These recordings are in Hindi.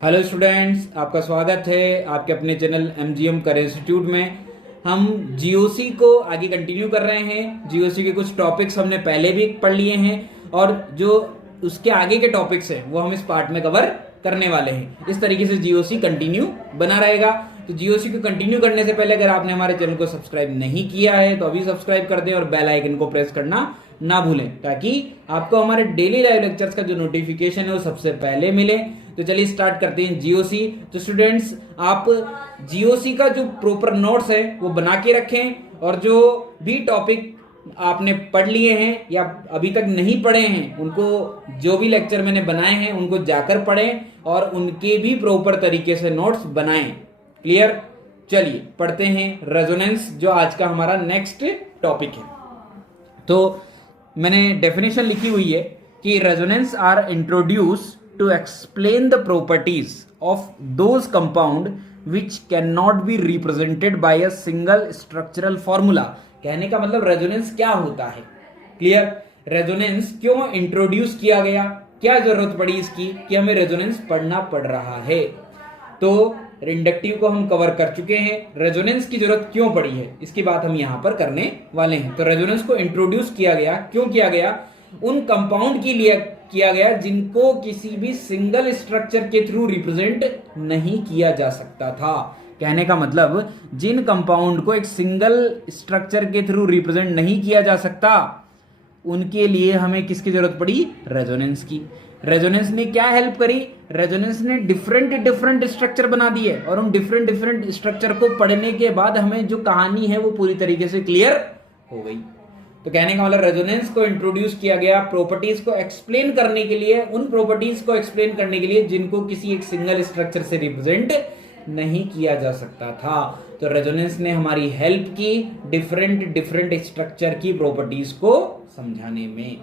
हेलो स्टूडेंट्स, आपका स्वागत है आपके अपने चैनल एमजीएम करियर इंस्टीट्यूट में। हम जीओसी को आगे कंटिन्यू कर रहे हैं। जीओसी के कुछ टॉपिक्स हमने पहले भी पढ़ लिए हैं और जो उसके आगे के टॉपिक्स हैं वो हम इस पार्ट में कवर करने वाले हैं। इस तरीके से जीओसी कंटिन्यू बना रहेगा। तो जीओसी को कंटिन्यू करने से पहले अगर आपने हमारे चैनल को सब्सक्राइब नहीं किया है तो अभी सब्सक्राइब कर दें और बेल आइकन को प्रेस करना ना भूलें ताकि आपको हमारे डेली लाइव लेक्चर्स का जो नोटिफिकेशन है वो सबसे पहले मिले। तो चलिए स्टार्ट करते हैं जीओसी। तो स्टूडेंट्स, आप जीओसी का जो प्रॉपर नोट्स है वो बना के रखें और जो भी टॉपिक आपने पढ़ लिए हैं या अभी तक नहीं पढ़े हैं उनको, जो भी लेक्चर मैंने बनाए हैं उनको जाकर पढ़ें और उनके भी प्रॉपर तरीके से नोट्स बनाएं। क्लियर? चलिए पढ़ते हैं रेजोनेंस, जो आज का हमारा नेक्स्ट टॉपिक है। तो मैंने डेफिनेशन लिखी हुई है कि resonance are introduce to explain the properties of those compound which can not be represented by a single structural formula. कहने का मतलब रेजोनेंस क्या होता है। क्लियर? रेजोनेंस क्यों इंट्रोड्यूस किया गया, क्या जरूरत पड़ी इसकी कि हमें रेजोनेंस पढ़ना पड़ रहा है। तो इंडक्टिव को हम कवर कर चुके हैं। रेजोनेंस की जरूरत क्यों पड़ी है इसकी बात हम यहां पर करने वाले हैं। तो रेजोनेंस को इंट्रोड्यूस किया गया, क्यों किया गया? उन कंपाउंड के लिए किया गया जिनको किसी भी सिंगल स्ट्रक्चर के थ्रू रिप्रेजेंट नहीं किया जा सकता था। कहने का मतलब जिन कंपाउंड को एक सिंगल स्ट्रक्चर के थ्रू रिप्रेजेंट नहीं किया जा सकता उनके लिए हमें किसकी जरूरत पड़ी? रेजोनेंस की। रेजोनेंस ने क्या हेल्प करी? रेजोनेंस ने डिफरेंट स्ट्रक्चर बना दिए और उन डिफरेंट स्ट्रक्चर को पढ़ने के बाद हमें जो कहानी है वो पूरी तरीके से क्लियर हो गई। तो कहने का मतलब रेजोनेंस को इंट्रोड्यूस किया गया प्रॉपर्टीज को एक्सप्लेन करने के लिए, उन प्रॉपर्टीज को एक्सप्लेन करने के लिए जिनको किसी एक सिंगल स्ट्रक्चर से रिप्रेजेंट नहीं किया जा सकता था। तो रेजोनेंस ने हमारी हेल्प की डिफरेंट स्ट्रक्चर की प्रॉपर्टीज को समझाने में।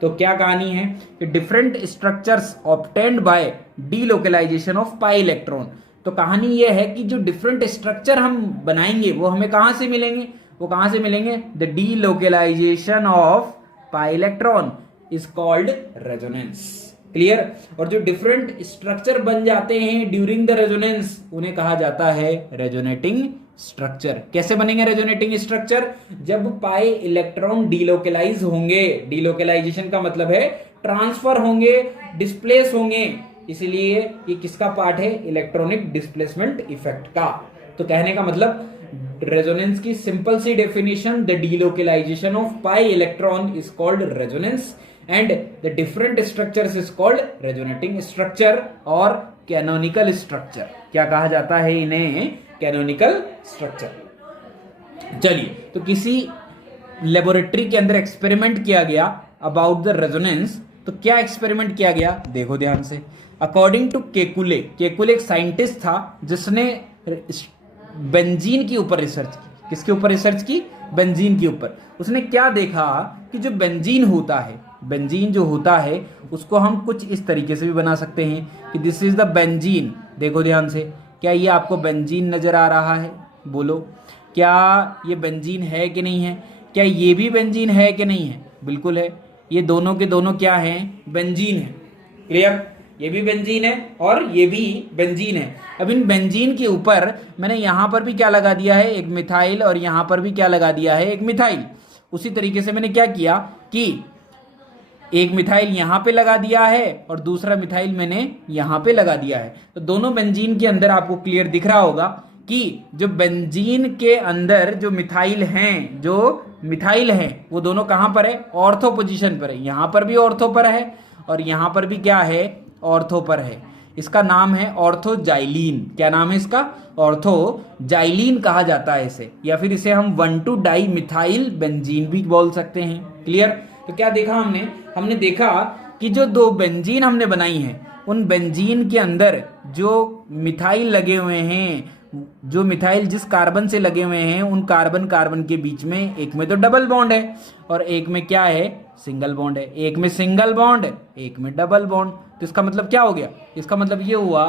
तो क्या कहानी है कि different structures obtained by delocalisation of pi electron. तो कहानी यह है कि जो डिफरेंट स्ट्रक्चर हम बनाएंगे वो हमें कहां से मिलेंगे? वो कहां से मिलेंगे? The delocalisation of pi electron is called resonance. Clear? और जो डिफरेंट स्ट्रक्चर बन जाते हैं ड्यूरिंग द रेजोनेंस उन्हें कहा जाता है रेजोनेटिंग स्ट्रक्चर। कैसे बनेंगे रेजोनेटिंग स्ट्रक्चर? जब पाई इलेक्ट्रॉन डीलोकलाइज होंगे। डीलोकलाइजेशन का मतलब है ट्रांसफर होंगे, डिस्प्लेस होंगे। इसलिए ये किसका पार्ट है? इलेक्ट्रॉनिक डिस्प्लेसमेंट इफेक्ट का। तो कहने का मतलब रेजोनेंस की सिंपल सी definition, the delocalisation of pi electron is called resonance and the different structures is called resonating structure और कैनोनिकल स्ट्रक्चर। क्या कहा जाता है इन्हें? Canonical structure. चलिए, तो किसी लेबोरेटरी के अंदर एक्सपेरिमेंट किया गया अबाउट द रेजोनेंस। तो क्या एक्सपेरिमेंट किया गया देखो ध्यान से। अकॉर्डिंग टू केकुले, केकुले एक साइंटिस्ट था जिसने बेंजीन के ऊपर रिसर्च की। किसके ऊपर रिसर्च की? बेंजीन के ऊपर। उसने क्या देखा कि जो बेंजीन होता है, बेंजीन जो होता है उसको हम कुछ इस तरीके से भी बना सकते हैं कि दिस इज द बेंजीन। देखो ध्यान से, क्या ये आपको बेंजीन नजर आ रहा है? बोलो, क्या ये बेंजीन है कि नहीं है? क्या ये भी बेंजीन है कि नहीं है? बिल्कुल है। ये दोनों के दोनों क्या हैं? बेंजीन है। क्लियर? ये भी बेंजीन है और ये भी बेंजीन है। अब इन बेंजीन के ऊपर मैंने यहां पर भी क्या लगा दिया है? एक मिथाइल, और यहां पर भी क्या लगा दिया है? एक मिथाइल। उसी तरीके से मैंने क्या किया कि एक मिथाइल यहां पे लगा दिया है और दूसरा मिथाइल मैंने यहां पे लगा दिया है। तो दोनों बेंजीन के अंदर आपको क्लियर दिख रहा होगा कि जो बेंजीन के अंदर जो मिथाइल हैं वो दोनों कहां पर है? ऑर्थो पोजीशन पर है। यहां पर भी ऑर्थो पर है और यहां पर भी क्या है? ऑर्थो पर है। इसका नाम है ऑर्थोजाइलीन। क्या नाम है इसका? ऑर्थोजाइलीन कहा जाता है इसे, या फिर इसे हम 1,2-डाई मिथाइल बेंजीन भी बोल सकते हैं। क्लियर? तो क्या देखा हमने? हमने देखा कि जो दो बेंजीन हमने बनाई हैं उन बेंजीन के अंदर जो मिथाइल लगे हुए हैं, जो मिथाइल जिस कार्बन से लगे हुए हैं उन कार्बन के बीच में एक में तो डबल बॉन्ड है और एक में क्या है? सिंगल बॉन्ड है। एक में सिंगल बॉन्ड, एक में डबल बॉन्ड। तो इसका मतलब क्या हो गया? इसका मतलब ये हुआ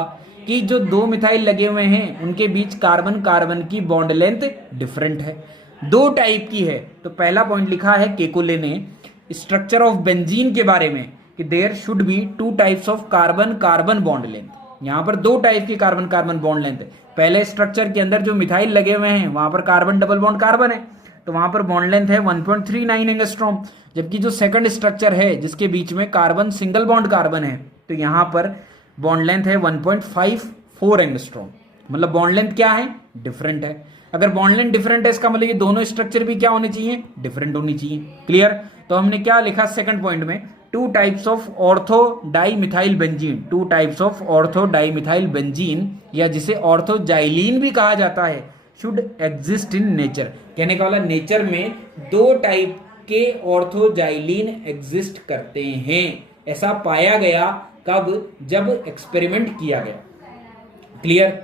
कि जो दो मिथाइल लगे हुए हैं उनके बीच कार्बन की बॉन्ड लेंथ डिफरेंट है, दो टाइप की है। तो पहला पॉइंट लिखा है केकुले ने स्ट्रक्चर ऑफ बेंजीन के बारे में कि there should be 2 types of carbon bond length. यहाँ पर दो टाइप की कार्बन कार्बन बॉन्ड लेंथ है। पहले स्ट्रक्चर के अंदर जो मिथाइल लगे हुए हैं वहां पर कार्बन डबल बॉन्ड कार्बन है, तो वहां पर बॉन्ड लेंथ है 1.39 एंगस्ट्रॉम। जबकि जो सेकंड स्ट्रक्चर है जिसके बीच में कार्बन सिंगल बॉन्ड कार्बन है, तो यहाँ पर बॉन्ड लेंथ है 1.54 एंगस्ट्रॉम। मतलब बॉन्ड लेंथ क्या है, डिफरेंट है। अगर बॉन्ड लेंथ डिफरेंट है इसका मतलब ये दोनों स्ट्रक्चर भी क्या होने चाहिए, डिफरेंट होनी चाहिए। क्लियर। तो हमने क्या लिखा सेकंड पॉइंट में, two types of ortho di methyl benzene, two types of ortho di methyl benzene या जिसे ऑर्थोजाइलीन भी कहा जाता है, शुड एग्जिस्ट इन नेचर। कहने का वाला नेचर में दो टाइप के ऑर्थोजाइलीन एग्जिस्ट करते हैं। ऐसा पाया गया कब, जब एक्सपेरिमेंट किया गया। क्लियर।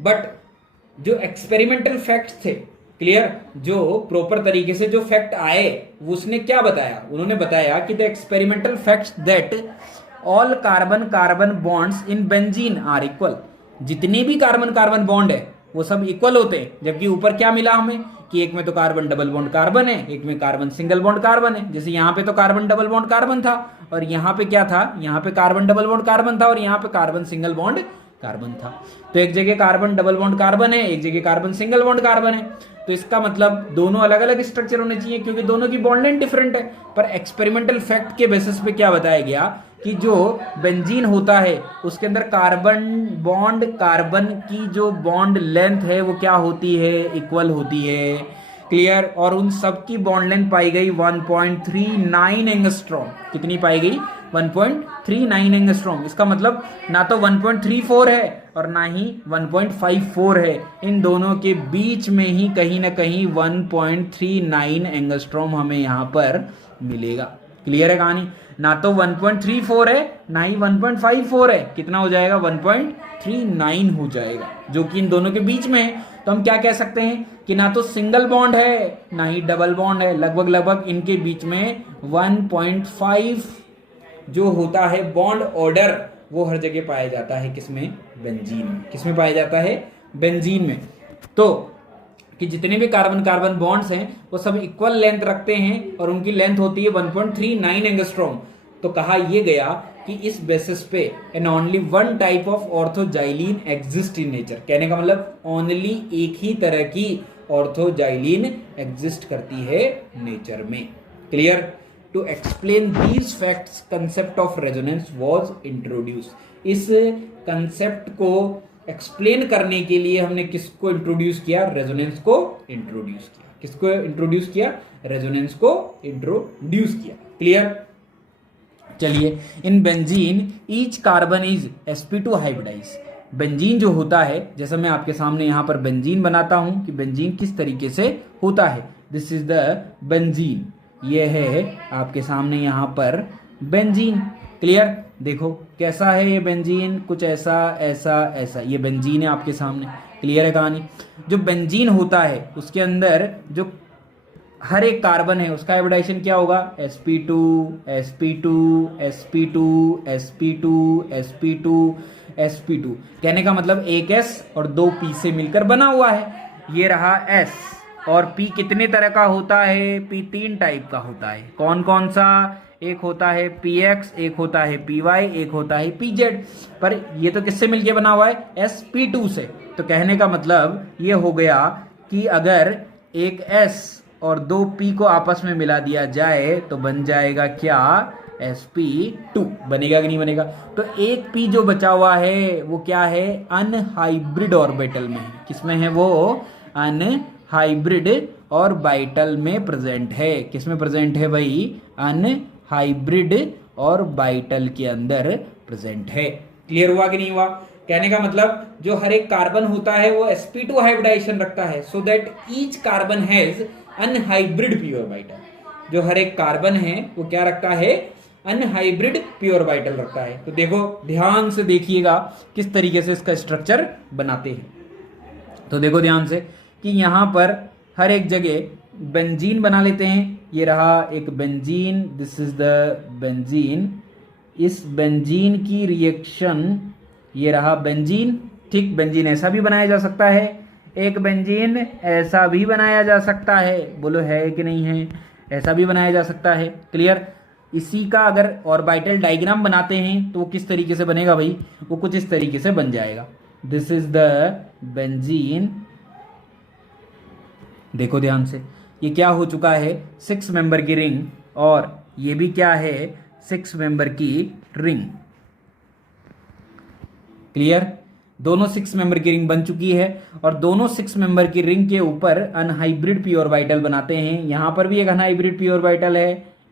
बट जो एक्सपेरिमेंटल फैक्ट्स थे, क्लियर, जो प्रॉपर तरीके से जो फैक्ट आए उसने क्या बताया, उन्होंने बताया कि the experimental facts that all carbon carbon bonds in benzene are equal. जितने भी कार्बन कार्बन बॉन्ड है वो सब इक्वल होते हैं। जबकि ऊपर क्या मिला हमें कि एक में तो कार्बन डबल बॉन्ड कार्बन है, एक में कार्बन सिंगल बॉन्ड कार्बन है। जैसे यहाँ पे तो कार्बन डबल बॉन्ड कार्बन था और यहाँ पे क्या था, यहाँ पे कार्बन डबल बॉन्ड कार्बन था और यहाँ पे कार्बन सिंगल बॉन्ड कार्बन था। तो एक जगह कार्बन डबल बॉन्ड कार्बन है, एक जगह कार्बन सिंगल बॉन्ड कार्बन है। तो इसका मतलब दोनों अलग अलग स्ट्रक्चर होने चाहिए क्योंकि दोनों की बॉन्ड लेंथ डिफरेंट है। पर एक्सपेरिमेंटल फैक्ट के बेसिस पे क्या बताया गया कि जो बेंजीन होता है उसके अंदर कार्बन बॉन्ड कार्बन की जो बॉन्ड लेंथ है वो क्या होती है, इक्वल होती है। क्लियर। और उन सब की बॉन्ड लेंथ पाई गई 1.39 एंगस्ट्रॉम। कितनी पाई गई, 1.39 एंगस्ट्रॉम। इसका मतलब ना तो 1.34 है और ना ही 1.54 है, इन दोनों के बीच में ही कहीं ना कहीं 1.39 एंगस्ट्रॉम हमें यहां पर मिलेगा। क्लियर है कहानी। ना तो 1.34 है ना ही 1.54 है, कितना हो जाएगा, 1.39 हो जाएगा, जो कि इन दोनों के बीच में है। तो हम क्या कह सकते हैं कि ना तो सिंगल बॉन्ड है ना ही डबल बॉन्ड है, लगभग लगभग इनके बीच में 1.5 जो होता है बॉन्ड ऑर्डर वो हर जगह पाया जाता है। किसमें, बेंजीन में। किसमें पाया जाता है, बेंजीन में। तो कि जितने भी कार्बन कार्बन बॉन्ड्स हैं वो सब इक्वल लेंथ रखते हैं और उनकी लेंथ होती है 1.39 एंगस्ट्रॉम। तो कहा यह गया कि इस बेसिस पे and only one type of orthoxylene exist in nature. कहने का मतलब ओनली एक ही तरह की ऑर्थोजाइलीन एग्जिस्ट करती है नेचर में। Clear. To explain these facts concept of resonance was introduced. इस कंसेप्ट को एक्सप्लेन करने के लिए हमने किसको इंट्रोड्यूस किया, रेजोनेंस को इंट्रोड्यूस किया। किसको इंट्रोड्यूस किया, रेजोनेंस को इंट्रोड्यूस किया। क्लियर। चलिए, in benzene each carbon is sp2 hybridise. Benzene जो होता है, जैसा मैं आपके सामने यहां पर बेंजीन बनाता हूं कि बेंजीन किस तरीके से होता है। दिस इज द बेंजीन, ये है आपके सामने यहां पर बेंजीन। क्लियर। देखो कैसा है ये बेंजीन, कुछ ऐसा ऐसा ऐसा, ये बेंजीन है आपके सामने। क्लियर है कहानी। जो बेंजीन होता है उसके अंदर जो हर एक कार्बन है उसका हाइब्रिडाइजेशन क्या होगा, sp2 sp2 sp2 sp2 sp2 sp2। कहने का मतलब एक s और दो p से मिलकर बना हुआ है। ये रहा s और p कितने तरह का होता है, p तीन टाइप का होता है। कौन कौन सा, एक होता है px, एक होता है py, एक होता है pz। पर ये तो किससे मिलकर बना हुआ है, sp2 से। तो कहने का मतलब ये हो गया कि अगर एक s और दो p को आपस में मिला दिया जाए तो बन जाएगा क्या, sp2। बनेगा कि नहीं बनेगा। तो एक p जो बचा हुआ है वो क्या है, अनहाइब्रिड ऑर्बिटल में। किसमें है वो, अनहाइब्रिड ऑर्बिटल में प्रेजेंट है। किसमें प्रेजेंट है भाई, अनहाइब्रिड ऑर्बिटल के अंदर प्रेजेंट है। क्लियर हुआ कि नहीं हुआ। कहने का मतलब जो हर एक कार्बन होता है वो sp2 हाइब्रिडाइजेशन रखता है, so that each carbon has unhybrid p orbital. जो हर एक कार्बन है वो क्या रखता है, अनहाइब्रिड p ऑर्बिटल रखता है। तो देखो ध्यान से देखिएगा किस तरीके से इसका स्ट्रक्चर बनाते हैं। तो देखो ध्यान से कि यहां पर हर एक जगह बेंजीन बना लेते हैं। ये रहा एक benzene, this is the benzene. इस बेंजीन की रिएक्शन, ये रहा बेंजीन। ठीक, बेंजीन ऐसा भी बनाया जा सकता है, एक बेंजीन ऐसा भी बनाया जा सकता है। बोलो है कि नहीं है, ऐसा भी बनाया जा सकता है। क्लियर। इसी का अगर ऑर्बिटल डायग्राम बनाते हैं तो वो किस तरीके से बनेगा भाई, वो कुछ इस तरीके से बन जाएगा। This is the benzene. देखो ध्यान से, ये क्या हो चुका है, 6 मेंबर की रिंग, और ये भी क्या है, 6 मेंबर की रिंग। क्लियर, दोनों 6 मेंबर की रिंग बन चुकी है, और दोनों 6 मेंबर की रिंग के ऊपर अनहाइब्रिड पी ऑर्बिटल बनाते हैं। यहां पर भी एक अनहाइब्रिड पी ऑर्बिटल है,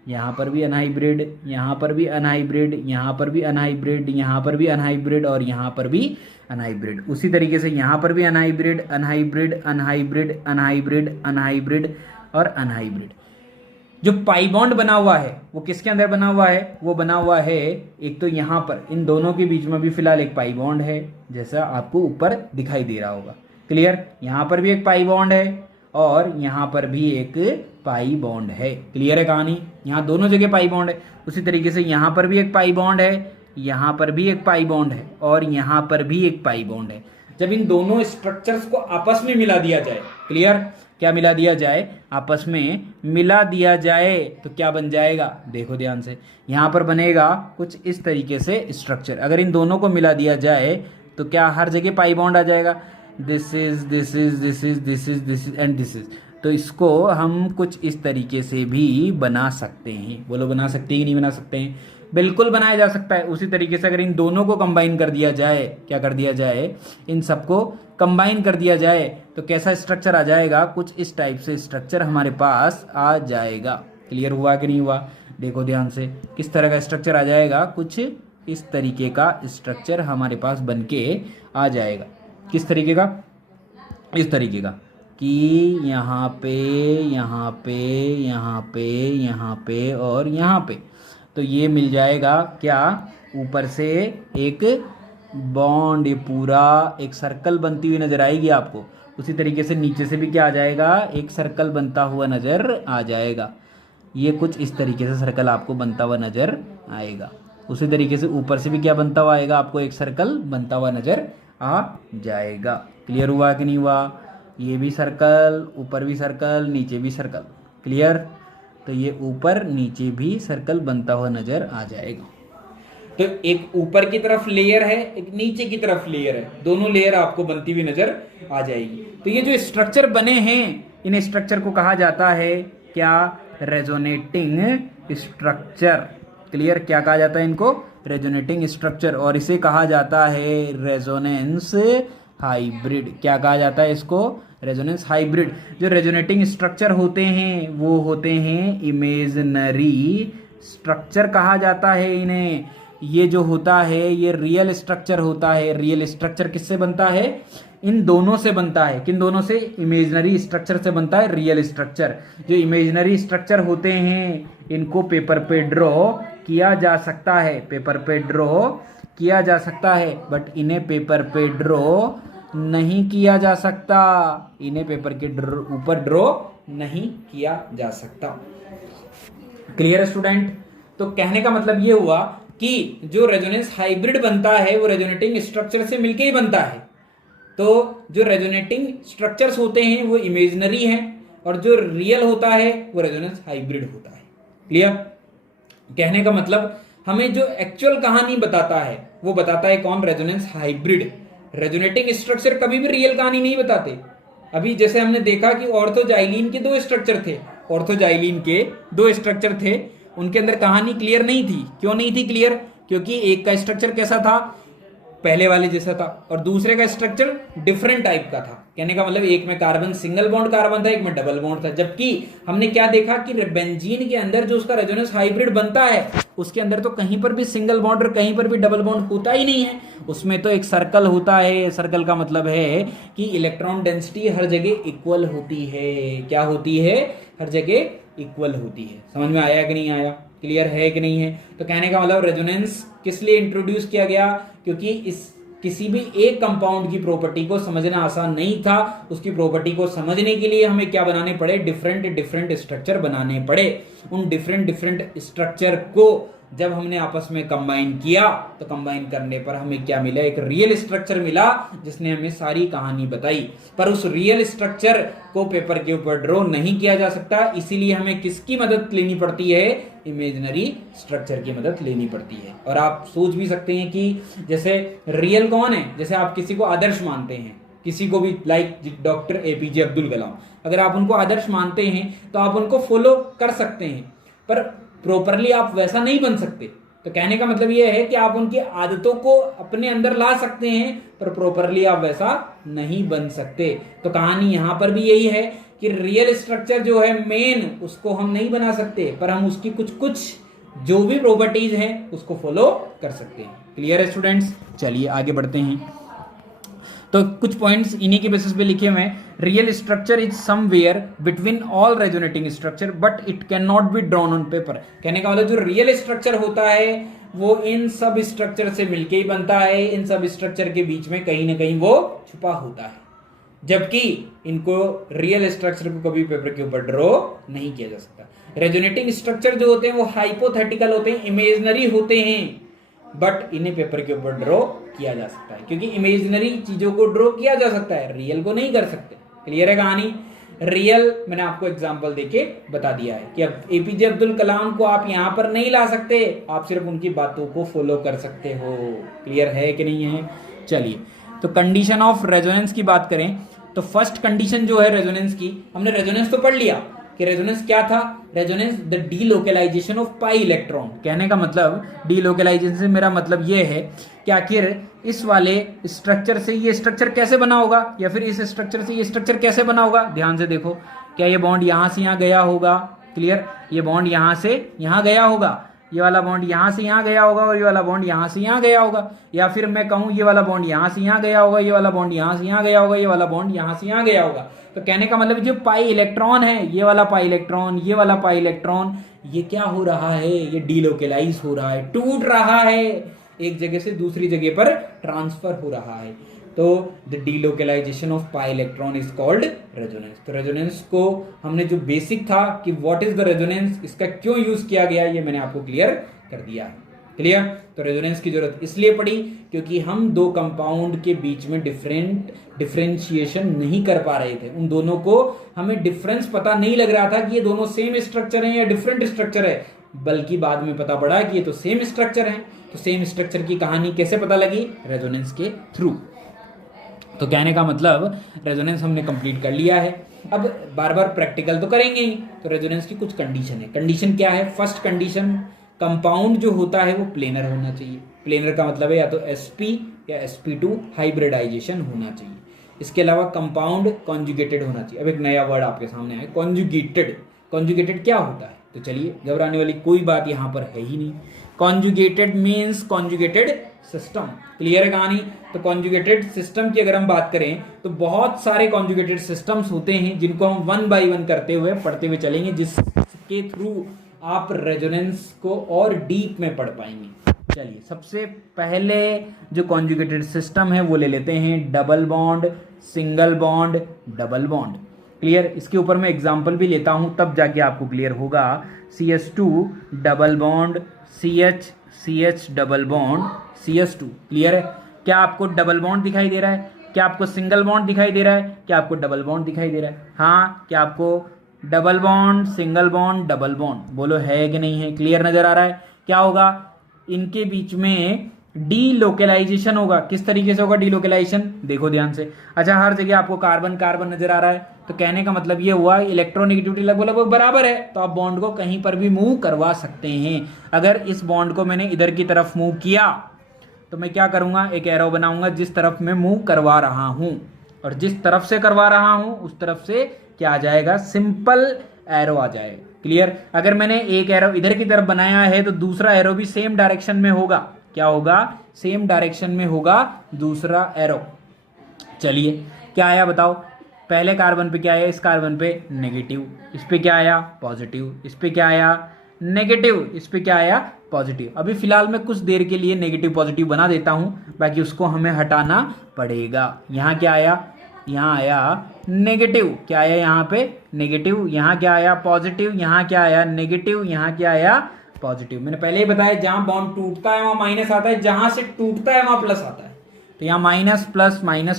यहां पर भी अनहाइब्रिड, यहां पर भी अनहाइब्रिड, यहां पर भी अनहाइब्रिड, यहां पर भी अनहाइब्रिड, और यहां पर भी अनहाइब्रिड। उसी तरीके से यहां पर भी unhybrid, unhybrid, unhybrid, unhybrid, unhybrid और अनहाइब्रिड। जो पाई बॉन्ड बना हुआ है वो किसके अंदर बना हुआ है, वो बना हुआ है एक तो यहां पर, इन दोनों के बीच में भी फिलहाल एक पाई बॉन्ड है, जैसा आपको ऊपर दिखाई दे रहा होगा। क्लियर, यहां पर भी एक पाई बॉन्ड है और यहां पर भी एक पाई बॉन्ड है। क्लियर है कहानी, यहां दोनों जगह पाई बॉन्ड है। उसी तरीके से यहां पर भी एक पाई बॉन्ड है, यहां पर भी एक पाई बॉन्ड है, और यहां पर भी एक पाई बॉन्ड है। जब इन दोनों स्ट्रक्चर्स को आपस में मिला दिया जाए, क्लियर, क्या मिला दिया जाए, आपस में मिला दिया जाए, तो क्या बन जाएगा, देखो ध्यान से, यहां पर बनेगा कुछ इस तरीके से स्ट्रक्चर। अगर इन दोनों को मिला दिया जाए तो क्या हर जगह पाई बॉन्ड आ जाएगा, this is this is this is this is this is and this is. तो इसको हम कुछ इस तरीके से भी बना सकते हैं। बोलो, बना सकते हैं कि नहीं बना सकते हैं, बिल्कुल बनाया जा सकता है। उसी तरीके से अगर इन दोनों को कंबाइन कर दिया जाए, क्या कर दिया जाए, इन सबको कंबाइन कर दिया जाए, तो कैसा स्ट्रक्चर आ जाएगा, कुछ इस टाइप से स्ट्रक्चर हमारे पास आ जाएगा। क्लियर हुआ कि नहीं हुआ, देखो ध्यान से, किस तरह का स्ट्रक्चर आ जाएगा, कुछ इस तरीके का स्ट्रक्चर हमारे पास बन के आ जाएगा। किस तरीके का, इस तरीके का, कि यहाँ पे, यहाँ पे, यहाँ पे, यहाँ पे और यहाँ पे, तो ये मिल जाएगा क्या, ऊपर से एक बॉन्ड, ये पूरा एक सर्कल बनती हुई नजर आएगी आपको। उसी तरीके से नीचे से भी क्या आ जाएगा, एक सर्कल बनता हुआ नजर आ जाएगा। ये कुछ इस तरीके से सर्कल आपको बनता हुआ नजर आएगा। उसी तरीके से ऊपर से भी क्या बनता हुआ आएगा, आपको एक सर्कल बनता हुआ नजर आ जाएगा। क्लियर हुआ कि नहीं हुआ, ये भी सर्कल, ऊपर भी सर्कल, नीचे भी सर्कल। क्लियर, तो ये ऊपर नीचे भी सर्कल बनता हुआ नजर आ जाएगा। तो एक ऊपर की तरफ लेयर है, एक नीचे की तरफ लेयर है, दोनों लेयर आपको बनती हुई नजर आ जाएगी। तो ये जो स्ट्रक्चर बने हैं, इन स्ट्रक्चर को कहा जाता है क्या, रेजोनेटिंग स्ट्रक्चर। क्लियर, क्या कहा जाता है इनको, रेजोनेटिंग स्ट्रक्चर, और इसे कहा जाता है रेजोनेंस हाइब्रिड। क्या कहा जाता है इसको, रेजोनेंस हाइब्रिड। जो रेजोनेटिंग स्ट्रक्चर होते हैं वो होते हैं इमेजिनरी स्ट्रक्चर कहा जाता है इन्हें। ये जो होता है ये रियल स्ट्रक्चर होता है। रियल स्ट्रक्चर किससे बनता है, इन दोनों से बनता है। किन दोनों से, इमेजिनरी स्ट्रक्चर से बनता है रियल स्ट्रक्चर। जो इमेजिनरी स्ट्रक्चर होते हैं इनको पेपर पे ड्रॉ किया जा सकता है, पेपर पे ड्रॉ किया जा सकता है, बट इन्हें पेपर पे ड्रॉ नहीं किया जा सकता, इन्हें पेपर के ऊपर ड्रॉ नहीं किया जा सकता। क्लियर है स्टूडेंट, तो कहने का मतलब ये हुआ कि जो रेजोनेंस हाइब्रिड बनता है वो रेजोनेटिंग स्ट्रक्चर से मिलके ही बनता है। तो जो रेजोनेटिंग स्ट्रक्चर्स होते हैं वो इमेजिनरी हैं, और जो रियल होता है वो रेजोनेंस हाइब्रिड होता है। क्लियर, कहने का मतलब हमें जो एक्चुअल कहानी बताता है वो बताता है कौन, रेजोनेंस हाइब्रिड। रेजोनेटिंग स्ट्रक्चर कभी भी रियल कहानी नहीं बताते। अभी जैसे हमने देखा कि ऑर्थोजाइलिन के 2 स्ट्रक्चर थे, ऑर्थोजाइलिन के 2 स्ट्रक्चर थे, उनके अंदर कहानी क्लियर नहीं थी। क्यों नहीं थी क्लियर, क्योंकि एक का स्ट्रक्चर कैसा था, पहले वाले जैसा था, और दूसरे का स्ट्रक्चर डिफरेंट टाइप का था। कहने का मतलब एक में कार्बन सिंगल बॉन्ड कार्बन था, एक में डबल बॉन्ड था। जबकि हमने क्या देखा कि बेंजीन के अंदर जो उसका रेजोनेंस हाइब्रिड बनता है उसके अंदर तो कहीं पर भी सिंगल बॉन्ड और कहीं पर भी डबल बॉन्ड होता ही नहीं है, उसमें तो एक सर्कल होता है। सर्कल का मतलब है कि इलेक्ट्रॉन डेंसिटी हर जगह इक्वल होती है। क्या होती है, हर जगह इक्वल होती है। समझ में आया कि नहीं आया, क्लियर है कि नहीं है। तो कहने का मतलब रेजोनेंस किस लिए इंट्रोड्यूस किया गया, क्योंकि इस किसी भी एक कंपाउंड की प्रॉपर्टी को समझना आसान नहीं था। उसकी प्रॉपर्टी को समझने के लिए हमें क्या बनाने पड़े, डिफरेंट डिफरेंट स्ट्रक्चर बनाने पड़े। उन डिफरेंट डिफरेंट स्ट्रक्चर को जब हमने आपस में कंबाइन किया तो कंबाइन करने पर हमें क्या मिला, एक रियल स्ट्रक्चर मिला जिसने हमें सारी कहानी बताई। पर उस रियल स्ट्रक्चर को पेपर के ऊपर ड्रॉ नहीं किया जा सकता, इसीलिए हमें किसकी मदद लेनी पड़ती है, इमेजिनरी स्ट्रक्चर की मदद लेनी पड़ती है। और आप सोच भी सकते हैं कि जैसे रियल कौन है, जैसे आप किसी को आदर्श मानते हैं, किसी को भी like doctor APJ Abdul Kalam, अगर आप उनको आदर्श मानते हैं तो आप उनको फॉलो कर सकते हैं, पर प्रॉपरली आप वैसा नहीं बन सकते। तो कहने का मतलब यह है कि आप उनकी आदतों को अपने अंदर ला सकते हैं, पर प्रॉपरली आप वैसा नहीं बन सकते। तो कहानी यहां पर भी यही है कि रियल स्ट्रक्चर जो है मेन, उसको हम नहीं बना सकते, पर हम उसकी कुछ कुछ जो भी प्रॉपर्टीज हैं उसको फॉलो कर सकते हैं। क्लियर है स्टूडेंट्स? चलिए आगे बढ़ते हैं। तो कुछ पॉइंट्स इन्हीं के बेसिस पे लिखे हुए हैं। Real structure is somewhere between all resonating structure but it can not be drawn on paper. कहने का मतलब जो रियल स्ट्रक्चर होता है वो इन सब स्ट्रक्चर से मिलके ही बनता है, इन सब स्ट्रक्चर के बीच में कहीं ना कहीं वो छुपा होता है, जबकि इनको रियल स्ट्रक्चर को कभी पेपर के ऊपर ड्रॉ नहीं किया जा सकता। रेजोनेटिंग स्ट्रक्चर जो होते हैं वो हाइपोथेटिकल होते हैं, इमेजिनरी होते हैं, बट इन्हें पेपर के ऊपर ड्रॉ किया जा सकता है, क्योंकि इमेजिनरी चीजों को ड्रॉ किया जा सकता है, रियल को नहीं कर सकते। क्लियर है कहानी? रियल मैंने आपको एग्जांपल देके बता दिया है कि अब एपीजे अब्दुल कलाम को आप यहां पर नहीं ला सकते, आप सिर्फ उनकी बातों को फॉलो कर सकते हो। क्लियर है कि नहीं है? चलिए, तो कंडीशन ऑफ रेजोनेंस की बात करें तो फर्स्ट कंडीशन जो है रेजोनेंस की, हमने रेजोनेंस तो पढ़ लिया कि रेजोनेंस क्या था। Resonance the delocalisation of pi electron. कहने का मतलब डीलोकेलाइजेशन से मेरा मतलब ये है कि आखिर इस वाले स्ट्रक्चर से ये स्ट्रक्चर कैसे बना होगा, या फिर इस स्ट्रक्चर से ये स्ट्रक्चर कैसे बना होगा। ध्यान से देखो, क्या ये बॉन्ड यहां से यहां गया होगा? क्लियर? ये बॉन्ड यहां से यहां गया होगा, ये वाला बॉन्ड यहां से यहां गया होगा, और ये वाला बॉन्ड यहां से यहां गया होगा। या फिर मैं कहूं ये वाला बॉन्ड यहां से यहां गया होगा, ये वाला बॉन्ड यहां से यहां गया होगा, ये वाला बॉन्ड यहां से यहां गया होगा। तो कहने का मतलब जो पाई इलेक्ट्रॉन है, ये वाला पाई इलेक्ट्रॉन, ये वाला पाई इलेक्ट्रॉन, ये क्या हो रहा है, ये डीलोकेलाइज हो रहा है, टूट रहा है, एक जगह से दूसरी जगह पर ट्रांसफर हो रहा है। तो the delocalisation of pi electron is called resonance. तो रेजोनेंस को हमने जो बेसिक था कि व्हाट इज द रेजोनेंस, इसका क्यों यूज किया गया, ये मैंने आपको क्लियर कर दिया है। क्लियर? तो रेजोनेंस की जरूरत इसलिए पड़ी क्योंकि हम दो कंपाउंड के बीच में डिफरेंशिएशन नहीं कर पा रहे थे, उन दोनों को हमें डिफरेंस पता नहीं लग रहा था कि ये दोनों सेम स्ट्रक्चर है या डिफरेंट स्ट्रक्चर है, बल्कि बाद में पता पड़ा कि ये तो सेम स्ट्रक्चर है। तो सेम स्ट्रक्चर की कहानी कैसे पता लगी? रेजोनेंस के थ्रू। तो कहने का मतलब रेजोनेंस हमने कंप्लीट कर लिया है, अब बार बार प्रैक्टिकल तो करेंगे ही। तो रेजोनेंस की कुछ कंडीशन है। कंडीशन क्या है? फर्स्ट कंडीशन, कंपाउंड जो होता है वो प्लेनर होना चाहिए। प्लेनर का मतलब है या तो sp या sp2 हाइब्रिडाइजेशन होना चाहिए। इसके अलावा कंपाउंड कॉन्जुगेटेड होना चाहिए। अब एक नया वर्ड आपके सामने है, कॉन्जुगेटेड। कॉन्जुगेटेड क्या होता है? तो चलिए, घबराने वाली कोई बात यहाँ पर है ही नहीं। Conjugated means conjugated system. Clear है कहानी? तो कॉन्जुगेटेड सिस्टम की अगर हम बात करें तो बहुत सारे कॉन्जुगेटेड सिस्टम्स होते हैं जिनको हम वन बाय वन करते हुए पढ़ते हुए चलेंगे, जिसके थ्रू आप रेजोनेंस को और डीप में पढ़ पाएंगे। चलिए, सबसे पहले जो कॉन्जुगेटेड सिस्टम है वो ले लेते हैं double bond, single bond, double bond. Clear? इसके ऊपर मैं एग्जांपल भी लेता हूं, तब जाके आपको क्लियर होगा। CH2 double bond, CH double bond, CH2। Clear है? क्या आपको डबल बॉन्ड दिखाई दे रहा है? क्या आपको सिंगल बॉन्ड दिखाई दे रहा है? क्या आपको डबल बॉन्ड दिखाई दे रहा है? हाँ, क्या आपको double bond, single bond, double bond बोलो है कि नहीं है? क्लियर नजर आ रहा है? क्या होगा? इनके बीच में डीलोकेलाइजेशन होगा। किस तरीके से होगा डीलोकेलाइजेशन? देखो ध्यान से। अच्छा, हर जगह आपको कार्बन कार्बन नजर आ रहा है, तो कहने का मतलब ये हुआ इलेक्ट्रोनेगेटिविटी लगभग बराबर है, तो आप बॉन्ड को कहीं पर भी मूव करवा सकते हैं। अगर इस बॉन्ड को मैंने इधर की तरफ मूव किया तो मैं क्या करूंगा? एक एरो बनाऊंगा जिस तरफ मैं मूव करवा रहा हूं, और जिस तरफ से करवा रहा हूं उस तरफ से क्या आ जाएगा? सिंपल एरो आ जाएगा। क्लियर? अगर मैंने एक एरो इधर की तरफ बनाया है तो दूसरा एरो भी सेम डायरेक्शन में होगा। क्या होगा? सेम डायरेक्शन में होगा दूसरा एरो। चलिए, क्या आया बताओ? पहले कार्बन पे क्या आया? इस कार्बन पे नेगेटिव, इस पे क्या आया? पॉजिटिव, इस पे क्या आया? नेगेटिव, इस पे क्या आया? पॉजिटिव। अभी फिलहाल मैं कुछ देर के लिए नेगेटिव पॉजिटिव बना देता हूं, बाकी उसको हमें हटाना पड़ेगा। यहां क्या आया? यहाँ आया नेगेटिव। क्या आया यहाँ पे? नेगेटिव। यहाँ क्या आया? पॉजिटिव। यहाँ क्या आया? नेगेटिव। यहाँ क्या आया? पॉजिटिव। मैंने पहले ही बताया जहां बॉन्ड टूटता है वहां माइनस आता है, जहां से टूटता है वहां प्लस आता है। तो यहाँ माइनस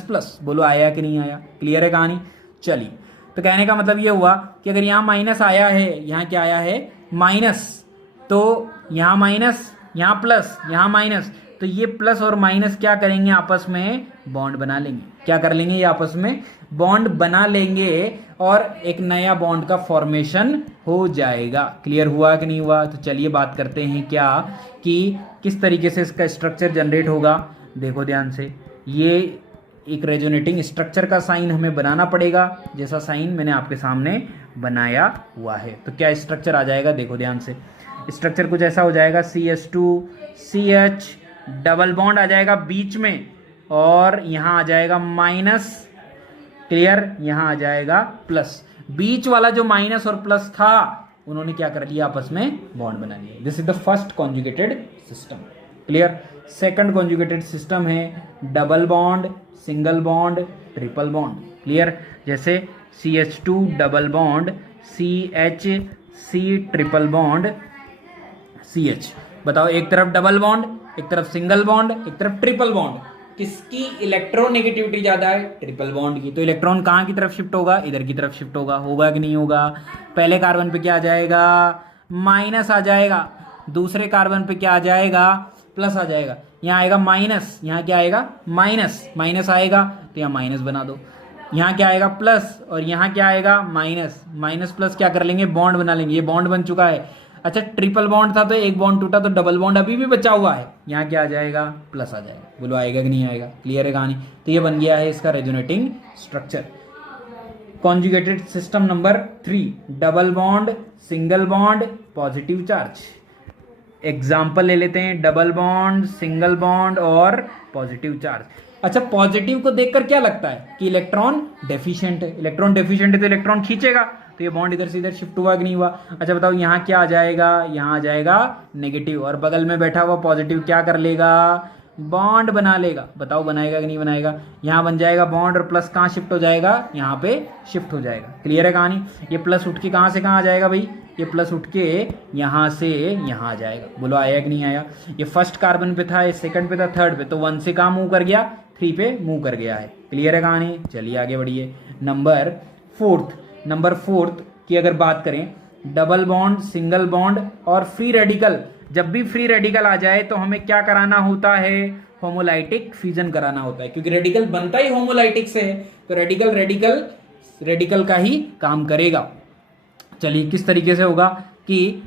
प्लस, बोलो आया कि नहीं आया? क्लियर है कहानी? चलिए, तो कहने का मतलब ये हुआ कि अगर यहाँ माइनस आया है, यहाँ क्या आया है? माइनस, तो यहाँ माइनस, यहाँ प्लस, यहाँ माइनस, तो ये प्लस और माइनस क्या करेंगे? आपस में बॉन्ड बना लेंगे। क्या कर लेंगे? ये आपस में बॉन्ड बना लेंगे और एक नया बॉन्ड का फॉर्मेशन हो जाएगा। क्लियर हुआ कि नहीं हुआ? तो चलिए बात करते हैं क्या कि किस तरीके से इसका स्ट्रक्चर जनरेट होगा। देखो ध्यान से, ये एक रेजोनेटिंग स्ट्रक्चर का साइन हमें बनाना पड़ेगा, जैसा साइन मैंने आपके सामने बनाया हुआ है। तो क्या स्ट्रक्चर आ जाएगा? देखो ध्यान से, स्ट्रक्चर कुछ ऐसा हो जाएगा, CH2CH डबल बॉन्ड आ जाएगा बीच में, और यहाँ आ जाएगा माइनस। क्लियर? यहाँ आ जाएगा प्लस। बीच वाला जो माइनस और प्लस था उन्होंने क्या कर लिया? आपस में बॉन्ड बना लिया। This is the first conjugated system. Clear? Second conjugated system है double bond, single bond, triple bond. Clear? जैसे CH2 double bond, CHC triple bond, CH। बताओ, एक तरफ डबल बॉन्ड, एक तरफ सिंगल बॉन्ड, एक तरफ ट्रिपल बॉन्ड, किसकी इलेक्ट्रोनेगेटिविटी ज्यादा है? ट्रिपल बॉन्ड की। तो इलेक्ट्रॉन कहाँ की तरफ शिफ्ट होगा? इधर की तरफ शिफ्ट होगा। होगा कि नहीं होगा? पहले कार्बन पे क्या आ जाएगा? माइनस आ जाएगा। दूसरे कार्बन पे क्या आ जाएगा? प्लस आ जाएगा। यहाँ आएगा माइनस, यहाँ क्या आएगा? माइनस। माइनस आएगा तो यहाँ माइनस बना दो। यहाँ क्या आएगा? प्लस, और यहाँ क्या आएगा? माइनस। माइनस प्लस क्या कर लेंगे? बॉन्ड बना लेंगे। ये बॉन्ड बन चुका है। अच्छा, ट्रिपल बॉन्ड था तो एक बॉन्ड टूटा, तो डबल बॉन्ड अभी भी बचा हुआ है। यहाँ क्या आ जाएगा? प्लस आ जाएगा। बोलो आएगा कि नहीं आएगा? क्लियर है कहानी? तो ये बन गया है इसका resonating structure. Conjugated system number 3, double bond, single bond, positive charge. Example ले लेते हैं, डबल बॉन्ड, सिंगल बॉन्ड और पॉजिटिव चार्ज। अच्छा, पॉजिटिव को देखकर क्या लगता है कि इलेक्ट्रॉन डेफिशिएंट है। इलेक्ट्रॉन डेफिशिएंट है तो इलेक्ट्रॉन खींचेगा, तो ये बॉन्ड इधर से इधर शिफ्ट हुआ कि नहीं हुआ? अच्छा बताओ, यहाँ क्या आ जाएगा? यहाँ आ जाएगा नेगेटिव, और बगल में बैठा हुआ पॉजिटिव क्या कर लेगा? बॉन्ड बना लेगा। बताओ बनाएगा कि नहीं बनाएगा? यहाँ बन जाएगा बॉन्ड, और प्लस कहाँ शिफ्ट हो जाएगा? यहाँ पे शिफ्ट हो जाएगा। क्लियर है कहानी? ये प्लस उठ के कहाँ से कहाँ आ जाएगा भाई? ये प्लस उठ के यहाँ से यहाँ आ जाएगा। बोलो आया कि नहीं आया? ये फर्स्ट कार्बन पे था, ये सेकंड पे था, थर्ड पे, तो 1 से कहाँ मूव कर गया? 3 पे मूव कर गया है। क्लियर है कहानी? चलिए आगे बढ़िए। नंबर फोर्थ की अगर बात करें, डबल बॉन्ड, सिंगल बॉन्ड और फ्री रेडिकल। जब भी फ्री रेडिकल आ जाए तो हमें क्या कराना होता है? होमोलाइटिक फ्यूजन कराना होता है, क्योंकि रेडिकल बनता ही होमोलाइटिक से है, तो रेडिकल का ही काम करेगा। चलिए, किस तरीके से होगा कि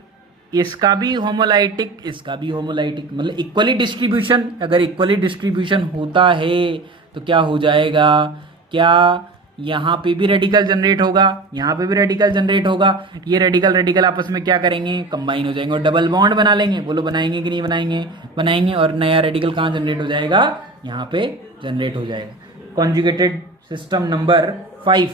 इसका भी होमोलाइटिक, इसका भी होमोलाइटिक, मतलब इक्वली डिस्ट्रीब्यूशन। अगर इक्वली डिस्ट्रीब्यूशन होता है तो क्या हो जाएगा? क्या यहाँ पे भी रेडिकल जनरेट होगा, यहाँ पे भी रेडिकल जनरेट होगा। ये रेडिकल आपस में क्या करेंगे? कंबाइन हो जाएंगे और डबल बॉन्ड बना लेंगे। बोलो बनाएंगे कि नहीं बनाएंगे? बनाएंगे। और नया रेडिकल कहाँ जनरेट हो जाएगा? यहाँ पे जनरेट हो जाएगा। Conjugated system number 5,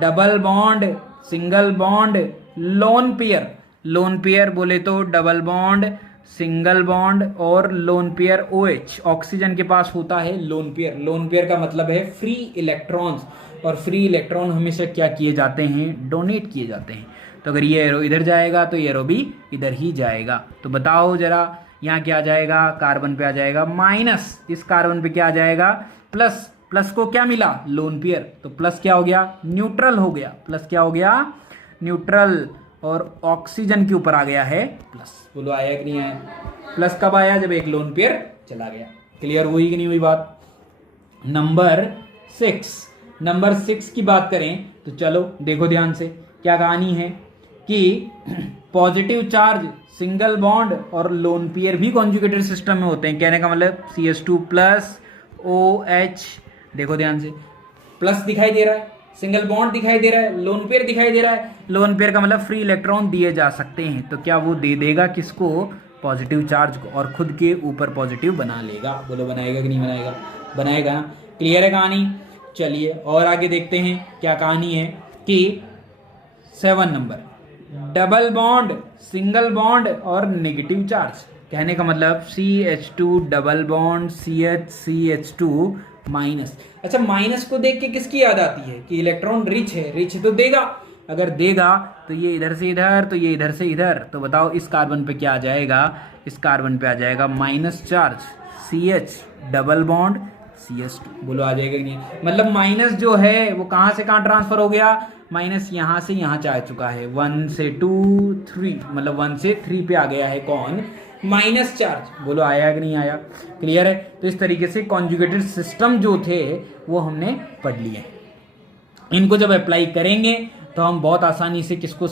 double bond, single bond, lone pair. Lone pair बोले तो डबल बॉन्ड, सिंगल बॉन्ड और लोन पेयर OH, ऑक्सीजन के पास होता है लोन पेयर। लोन पेयर का मतलब है फ्री इलेक्ट्रॉन्स, और फ्री इलेक्ट्रॉन हमेशा क्या किए जाते हैं? डोनेट किए जाते हैं। तो अगर ये एरो इधर जाएगा तो ये एरो भी इधर ही जाएगा। तो बताओ जरा, यहाँ क्या आ जाएगा? कार्बन पे आ जाएगा माइनस, इस कार्बन पे क्या आ जाएगा? प्लस। प्लस को क्या मिला? Lone pair. तो प्लस क्या हो गया? न्यूट्रल हो गया। प्लस क्या हो गया? न्यूट्रल। और ऑक्सीजन के ऊपर आ गया है प्लस। बोलो आया कि नहीं आया? प्लस कब आया? जब एक लोन पेयर चला गया। क्लियर हुई कि नहीं हुई बात? नंबर 6 की बात करें तो चलो देखो ध्यान से, क्या कहानी है कि पॉजिटिव चार्ज, सिंगल बॉन्ड और लोन पेयर भी कॉन्जुगेटेड सिस्टम में होते हैं। कहने का मतलब CH2 प्लस OH। देखो ध्यान से, प्लस दिखाई दे रहा है, सिंगल बॉन्ड दिखाई दे रहा है, लोन पेयर दिखाई दे रहा है। लोन पेयर का मतलब फ्री इलेक्ट्रॉन दिए जा सकते हैं, तो क्या वो दे देगा किसको? पॉजिटिव चार्ज को, और खुद के ऊपर पॉजिटिव बना लेगा। बोलो बनाएगा कि नहीं बनाएगा? बनाएगा ना? क्लियर है कहानी? चलिए और आगे देखते हैं क्या कहानी है कि 7 number, double bond, single bond और नेगेटिव चार्ज। कहने का मतलब CH2 double bond, CH2 minus. अच्छा, माइनस को देख के किसकी याद आती है? कि इलेक्ट्रॉन रिच है तो देगा। अगर देगा तो ये इधर से इधर, तो ये इधर से इधर, तो बताओ इस कार्बन पे क्या आ जाएगा, इस कार्बन पे आ जाएगा minus charge, CH double bond CH2। बोलो आ जाएगा कि नहीं? मतलब माइनस जो है वो कहाँ से कहाँ ट्रांसफर हो गया, माइनस यहाँ से यहाँ जा चुका है, 1 से 2 3, मतलब 1 से 3 पे आ गया है कौन, माइनस चार्ज। बोलो आया कि नहीं आया? क्लियर है? तो इस तरीके से कॉन्जुगेटेड सिस्टम जो थे वो हमने पढ़ लिए। इनको जब अप्लाई करेंगे तो हम बहुत आसानी से किसको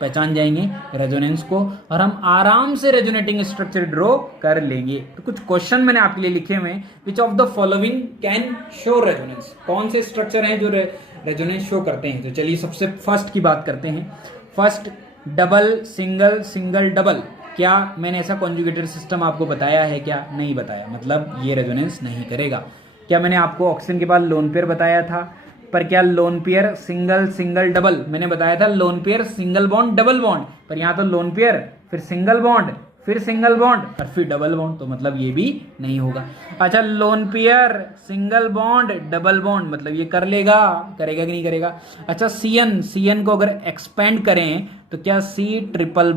पहचान जाएंगे, रेजोनेंस को, और हम आराम से रेजोनेटिंग स्ट्रक्चर ड्रॉ कर लेंगे। तो कुछ क्वेश्चन मैंने आपके लिए लिखे हुए हैं, which of the following can show resonance, कौन से स्ट्रक्चर हैं जो रेजोनेंस शो करते हैं। तो चलिए सबसे फर्स्ट की बात करते हैं। First, double single single double. क्या मैंने ऐसा कॉन्जुगेटेड सिस्टम आपको बताया है? क्या नहीं बताया, मतलब ये रेजोनेंस नहीं करेगा। क्या मैंने आपको ऑक्सीजन के बाद लोन पेयर बताया था? पर क्या lone pair single single double, मैंने बताया था lone pair single bond double bond, पर यहाँ तो लोन पेयर फिर सिंगल बॉन्ड फिर सिंगल बॉन्ड और फिर डबल बॉन्ड, तो मतलब ये भी नहीं होगा। अच्छा, lone pair single bond double bond, मतलब ये कर लेगा, करेगा कि नहीं करेगा? अच्छा, CN को अगर एक्सपेंड करें तो क्या C ट्रिपल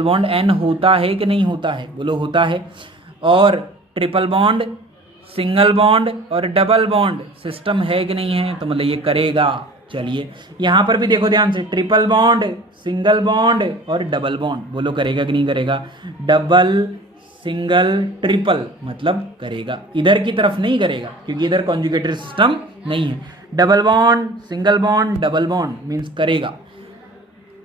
बॉन्ड N होता है कि नहीं होता है? बोलो होता है। और ट्रिपल बॉन्ड सिंगल बॉन्ड और डबल बॉन्ड सिस्टम है कि नहीं है? तो मतलब ये करेगा। चलिए यहां पर भी देखो ध्यान से, ट्रिपल बॉन्ड सिंगल बॉन्ड और डबल बॉन्ड, बोलो करेगा कि नहीं करेगा? डबल सिंगल ट्रिपल मतलब करेगा, इधर की तरफ नहीं करेगा क्योंकि इधर कॉन्जुगेटेड सिस्टम नहीं है। Double bond single bond double bond means करेगा।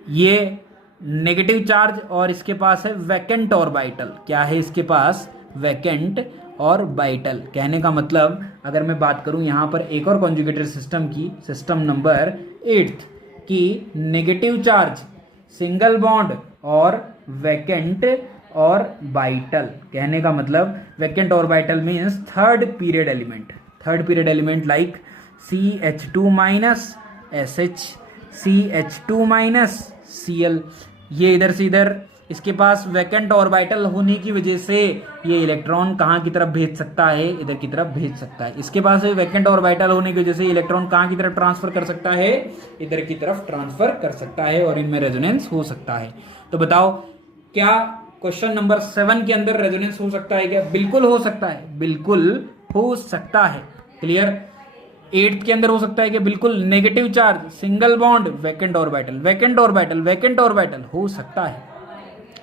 ये नेगेटिव चार्ज और इसके पास है वैकेंट ऑर्बिटल। क्या है इसके पास? Vacant orbital. कहने का मतलब अगर मैं बात करूं यहां पर एक और कॉन्जुगेटेड सिस्टम की, सिस्टम नंबर 8 की, नेगेटिव चार्ज सिंगल बॉन्ड और वैकेंट ऑर्बिटल। कहने का मतलब vacant orbital means third period element like CH2 minus SH, CH2 minus Cl। ये इधर से इधर, इसके पास वैकेंट ऑर्बिटल होने की वजह से ये इलेक्ट्रॉन कहाँ की तरफ भेज सकता है? इधर की तरफ भेज सकता है। इसके पास वैकेंट ऑर्बिटल होने की वजह से इलेक्ट्रॉन कहाँ की तरफ ट्रांसफर कर सकता है? इधर की तरफ ट्रांसफर कर सकता है और इनमें रेजोनेंस हो सकता है। तो बताओ क्या क्वेश्चन नंबर 7 के अंदर रेजोनेंस हो सकता है क्या? बिल्कुल हो सकता है, बिल्कुल हो सकता है। क्लियर? 8 के अंदर हो सकता है कि बिल्कुल negative charge single bond vacant orbital हो सकता है।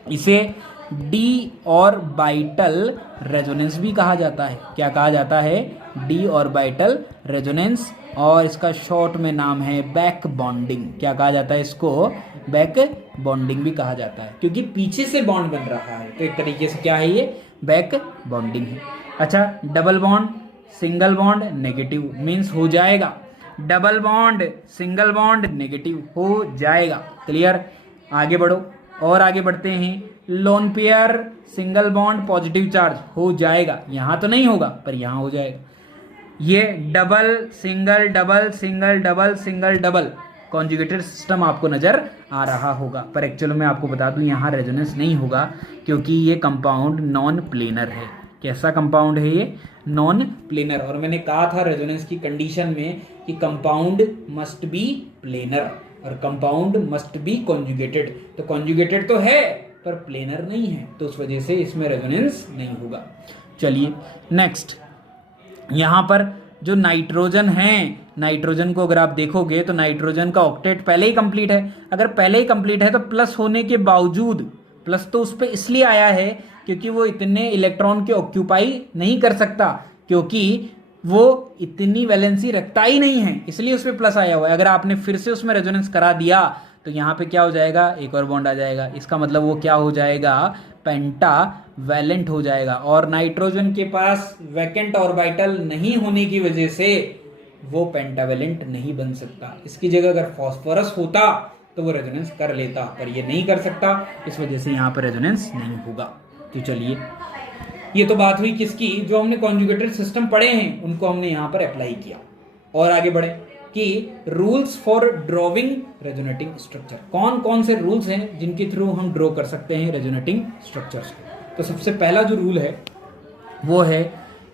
इसे डी ऑर्बिटल रेजोनेंस भी कहा जाता है। क्या कहा जाता है? डी ऑर्बिटल रेजोनेंस, और इसका शॉर्ट में नाम है बैक बॉन्डिंग। क्या कहा जाता है इसको? बैक बॉन्डिंग भी कहा जाता है क्योंकि पीछे से बॉन्ड बन रहा है, तो एक तरीके से क्या है ये? बैक बॉन्डिंग है। अच्छा, double bond single bond negative means हो जाएगा, double bond single bond negative हो जाएगा। क्लियर? आगे बढ़ो और आगे बढ़ते हैं। Lone pair single bond positive charge हो जाएगा, यहां तो नहीं होगा पर यहां हो जाएगा। ये double single double conjugated system आपको नजर आ रहा होगा, पर एक्चुअल में आपको बता दूं यहां रेजोनेंस नहीं होगा क्योंकि ये कंपाउंड नॉन प्लेनर है। कैसा कंपाउंड है ये? Non planar. और मैंने कहा था रेजोनेंस की कंडीशन में कि कंपाउंड मस्ट बी प्लेनर और कंपाउंड मस्ट बी कॉन्जुगेटेड। तो कॉन्जुगेटेड तो है पर प्लेनर नहीं है, तो उस वजह से इसमें रेजोनेंस नहीं होगा। चलिए नेक्स्ट, यहां पर जो नाइट्रोजन है, नाइट्रोजन को अगर आप देखोगे तो नाइट्रोजन का ऑक्टेट पहले ही कंप्लीट है। अगर पहले ही कंप्लीट है तो प्लस होने के बावजूद, प्लस तो उस पर इसलिए आया है क्योंकि वो इतने इलेक्ट्रॉन के ऑक्यूपाई नहीं कर सकता, क्योंकि वो इतनी वैलेंसी रखता ही नहीं है, इसलिए उस पर प्लस आया हुआ है। अगर आपने फिर से उसमें रेजोनेंस करा दिया तो यहाँ पे क्या हो जाएगा? एक और बॉन्ड आ जाएगा। इसका मतलब वो क्या हो जाएगा? पेंटा वैलेंट हो जाएगा। और नाइट्रोजन के पास वैकेंट ऑर्बिटल नहीं होने की वजह से वो पेंटावेलेंट नहीं बन सकता। इसकी जगह अगर फास्फोरस होता तो वो रेजोनेंस कर लेता, पर ये नहीं कर सकता, इस वजह से यहाँ पर रेजोनेंस नहीं होगा। तो चलिए, ये तो बात हुई किसकी? जो हमने कॉन्जुगेटेड सिस्टम पढ़े हैं उनको हमने यहाँ पर अप्लाई किया। और आगे बढ़े कि rules for drawing resonating structure. कौन कौन से रूल्स हैं जिनके थ्रू हम ड्रॉ कर सकते हैं रेजोनेटिंग स्ट्रक्चर्स को? तो सबसे पहला जो रूल है वो है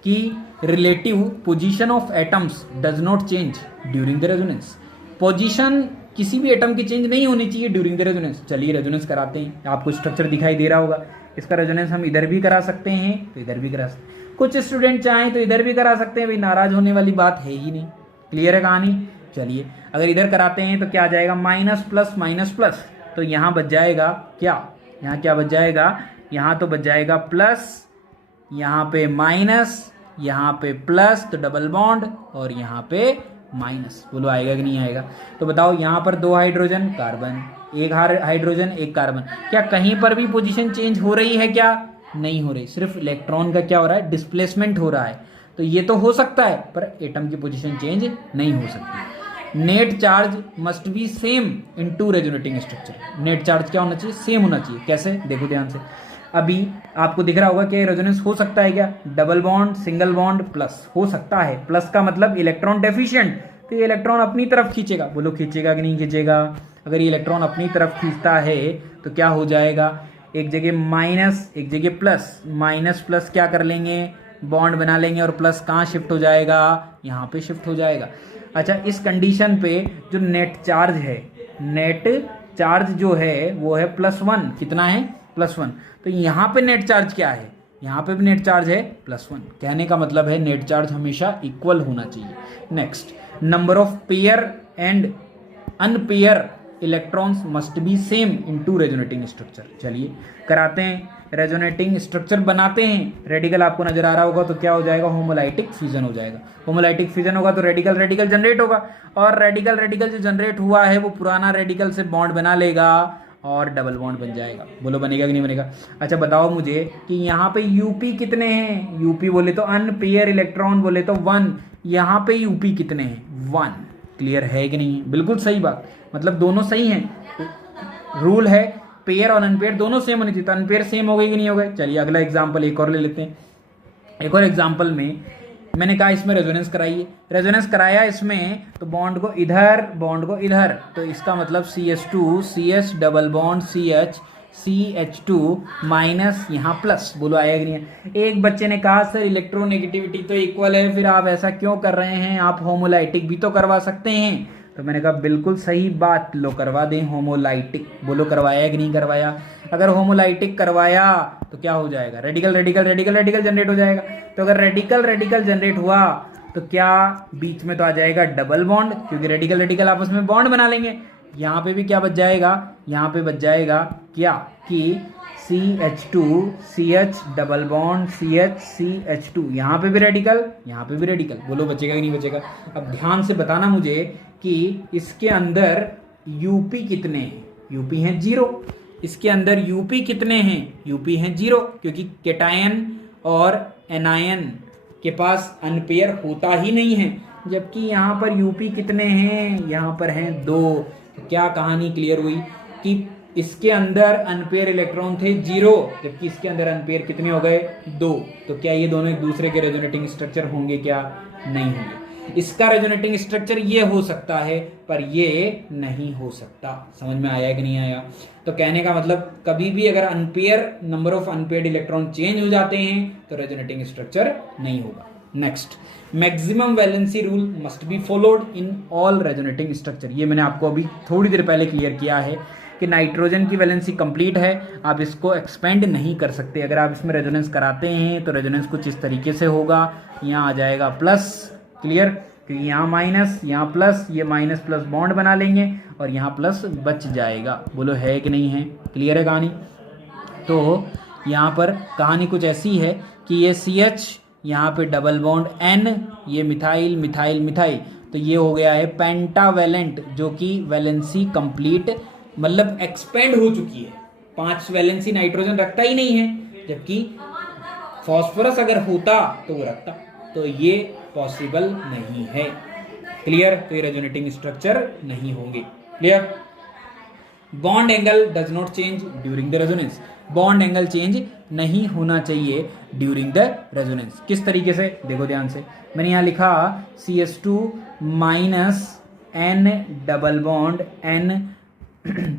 कि relative position of atoms does not change during the resonance. Position किसी भी एटम की चेंज नहीं होनी चाहिए ड्यूरिंग द रेजोनेंस। चलिए रेजोनेंस कराते हैं। आपको स्ट्रक्चर दिखाई दे रहा होगा, इसका रेजोनेंस हम इधर भी करा सकते हैं तो इधर भी करा सकते हैं, कुछ स्टूडेंट चाहें तो इधर भी करा सकते हैं, भाई नाराज होने वाली बात है ही नहीं। क्लियर है कहानी। चलिए अगर इधर कराते हैं तो क्या आ जाएगा, माइनस प्लस माइनस प्लस, तो यहाँ बच जाएगा क्या, यहाँ क्या बच जाएगा, यहाँ तो बच जाएगा प्लस, यहाँ पे माइनस, यहाँ पे प्लस तो डबल बॉन्ड और यहाँ पे माइनस। बोलो आएगा कि नहीं आएगा। तो बताओ यहाँ पर 2 हाइड्रोजन कार्बन, एक हाइड्रोजन एक कार्बन, क्या कहीं पर भी पोजीशन चेंज हो रही है क्या, नहीं हो रही, सिर्फ इलेक्ट्रॉन का क्या हो रहा है, डिस्प्लेसमेंट हो रहा है। तो ये तो हो सकता है पर एटम की पोजीशन चेंज नहीं हो सकती। Net charge must be same in two resonating structure. Net charge क्या होना चाहिए, सेम होना चाहिए। कैसे, देखो ध्यान से। अभी आपको दिख रहा होगा कि रेजोनेंस हो सकता है क्या, double bond single bond plus हो सकता है। प्लस का मतलब इलेक्ट्रॉन डेफिशिएंट, तो ये इलेक्ट्रॉन अपनी तरफ खींचेगा। बोलो खींचेगा कि नहीं खींचेगा। अगर ये इलेक्ट्रॉन अपनी तरफ खींचता है तो क्या हो जाएगा, एक जगह माइनस एक जगह प्लस, माइनस प्लस क्या कर लेंगे, बॉन्ड बना लेंगे और प्लस कहाँ शिफ्ट हो जाएगा, यहाँ पे शिफ्ट हो जाएगा। अच्छा, इस कंडीशन पे जो नेट चार्ज है, नेट चार्ज जो है वो है +1। कितना है, +1। तो यहाँ पे नेट चार्ज क्या है, यहाँ पे भी नेट चार्ज है +1। कहने का मतलब है नेट चार्ज हमेशा इक्वल होना चाहिए। Next, number of pair and unpair electrons must be same in two resonating structure. चलिए कराते हैं, रेजोनेटिंग स्ट्रक्चर बनाते हैं। रेडिकल आपको नजर आ रहा होगा तो क्या हो जाएगा, होमोलाइटिक फ्यूजन हो जाएगा। होमोलाइटिक फ्यूजन होगा तो रेडिकल रेडिकल जनरेट होगा, और रेडिकल रेडिकल जो जनरेट हुआ है वो पुराना रेडिकल से बॉन्ड बना लेगा और डबल बॉन्ड बन जाएगा। बोलो बनेगा कि नहीं बनेगा। अच्छा बताओ मुझे कि यहाँ पे यूपी कितने हैं, यूपी बोले तो अनपेयर इलेक्ट्रॉन बोले तो 1, यहाँ पे यूपी कितने हैं, 1। क्लियर है कि नहीं, बिल्कुल सही बात, मतलब दोनों सही हैं। रूल है पेयर और अनपेयर दोनों सेम होनी चाहिए, तो अनपेयर सेम हो गए कि नहीं हो गए। चलिए अगला एग्जाम्पल एक और ले लेते हैं। एक और एग्जाम्पल में मैंने कहा इसमें रेजोनेंस कराइए, रेजोनेंस कराया इसमें तो बॉन्ड को इधर बॉन्ड को इधर, तो इसका मतलब CH2 CH double bond CH CH2 minus यहाँ प्लस। बोलो आया कि नहीं है। एक बच्चे ने कहा सर इलेक्ट्रोनेगेटिविटी तो इक्वल है, फिर आप ऐसा क्यों कर रहे हैं, आप होमोलाइटिक भी तो करवा सकते हैं। तो मैंने कहा बिल्कुल सही बात, लो करवा दें होमोलाइटिक। बोलो करवाया कि नहीं करवाया। अगर होमोलाइटिक करवाया तो क्या हो जाएगा, radical radical radical radical generate हो जाएगा। तो अगर रेडिकल रेडिकल जनरेट हुआ तो क्या बीच में तो आ जाएगा डबल बॉन्ड, क्योंकि रेडिकल रेडिकल आपस में बॉन्ड बना लेंगे। यहाँ पे भी क्या बच जाएगा, यहाँ पे बच जाएगा क्या कि CH2 CH double bond CH CH2, यहाँ पे भी रेडिकल यहाँ पे भी रेडिकल। बोलो बचेगा कि नहीं बचेगा। अब ध्यान से बताना मुझे कि इसके अंदर यूपी कितने हैं, यूपी हैं 0। इसके अंदर यूपी कितने हैं, यूपी हैं 0, क्योंकि केटायन और एनायन के पास अनपेयर होता ही नहीं है। जबकि यहाँ पर यूपी कितने हैं, यहाँ पर हैं 2। तो क्या कहानी क्लियर हुई कि इसके अंदर अनपेयर इलेक्ट्रॉन थे 0, जबकि इसके अंदर अनपेयर कितने हो गए, 2। तो क्या ये दोनों एक दूसरे के रेजोनेटिंग स्ट्रक्चर होंगे, क्या नहीं होंगे। इसका रेजोनेटिंग स्ट्रक्चर ये हो सकता है पर ये नहीं हो सकता। समझ में आया कि नहीं आया। तो कहने का मतलब कभी भी अगर unpair number of unpaired electron change हो जाते हैं तो रेजोनेटिंग स्ट्रक्चर नहीं होगा। Next, maximum valency rule must be followed in all resonating structure. ये मैंने आपको अभी थोड़ी देर पहले क्लियर किया है कि नाइट्रोजन की वैलेंसी कंप्लीट है, आप इसको एक्सपेंड नहीं कर सकते। अगर आप इसमें रेजोनेंस कराते हैं तो रेजोनेंस कुछ इस तरीके से होगा, यहाँ आ जाएगा प्लस। क्लियर, क्योंकि यहाँ माइनस यहाँ प्लस, ये माइनस प्लस बॉन्ड बना लेंगे और यहाँ प्लस बच जाएगा। बोलो है कि नहीं है, क्लियर है कहानी। तो यहाँ पर कहानी कुछ ऐसी है कि ये CH, यहाँ पे डबल बॉन्ड N, ये मिथाइल मिथाइल मिथाइल, तो ये हो गया है पेंटावेलेंट, जो कि वैलेंसी कंप्लीट मतलब एक्सपेंड हो चुकी है। 5 वैलेंसी नाइट्रोजन रखता ही नहीं है, जबकि फॉस्फोरस अगर होता तो वो रखता। तो ये पॉसिबल नहीं है। क्लियर, तो ये रेजोनेटिंग स्ट्रक्चर नहीं होंगे। Clear. Bond angle does not change during the resonance. Bond angle change नहीं होना चाहिए ड्यूरिंग द रेजोनेंस। किस तरीके से, देखो ध्यान से। मैंने यहाँ लिखा CH2 minus N double bond N,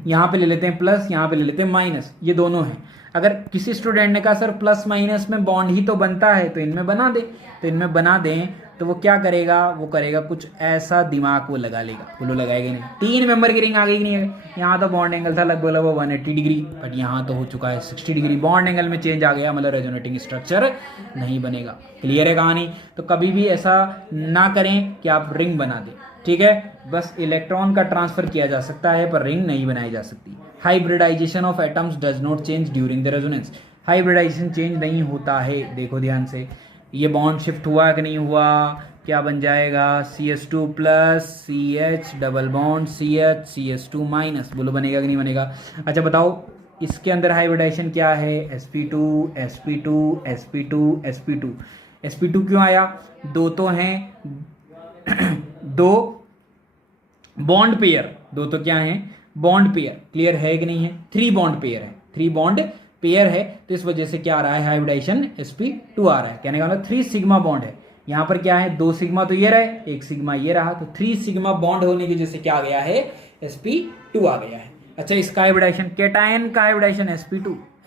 यहाँ पे ले लेते हैं प्लस, यहाँ पे ले लेते हैं माइनस, ये दोनों हैं। अगर किसी स्टूडेंट ने कहा सर प्लस माइनस में बॉन्ड ही तो बनता है तो इनमें बना दे, तो इनमें बना दें तो वो क्या करेगा, वो करेगा कुछ ऐसा, दिमाग वो लगा लेगा, बोलो लगाएगा नहीं। 3 मेंबर की रिंग आ गई कि नहीं है? यहाँ तो बॉन्ड एंगल था लगभग 180 डिग्री, बट यहाँ तो हो चुका है 60 डिग्री, बॉन्ड एंगल में चेंज आ गया, मतलब रेजोनेटिंग स्ट्रक्चर नहीं बनेगा। क्लियर है कहानी? तो कभी भी ऐसा ना करें कि आप रिंग बना दें, ठीक है। बस इलेक्ट्रॉन का ट्रांसफर किया जा सकता है पर रिंग नहीं बनाई जा सकती। Hybridisation of atoms does not change during the resonance. Hybridisation change नहीं होता है, देखो ध्यान से, ये बॉन्ड शिफ्ट हुआ कि नहीं हुआ, क्या बन जाएगा CH2 plus CH double bond CH CH2 minus, बोलो बनेगा कि नहीं बनेगा? अच्छा बताओ इसके अंदर हाइब्रिडाइजेशन क्या है? sp2 sp2 sp2 sp2 sp2 क्यों आया? दो तो हैं दो बॉन्ड पेयर, दो तो क्या है बॉन्ड पेयर, क्लियर है कि नहीं है? 3 बॉन्ड पेयर है, 3 बॉन्ड पेयर है, तो इस वजह से क्या आ रहा है हाइब्रिडाइजेशन sp2 आ रहा है। कहने का मतलब 3 सिग्मा बॉन्ड है, यहाँ पर क्या है 2 सिग्मा तो ये रहे, 1 सिग्मा ये रहा, तो 3 सिग्मा बॉन्ड होने की वजह से क्या आ गया है sp2 आ गया है। अच्छा इसका हाइब्रिडाइजेशन, कैटायन का हाइब्रिडाइजेशन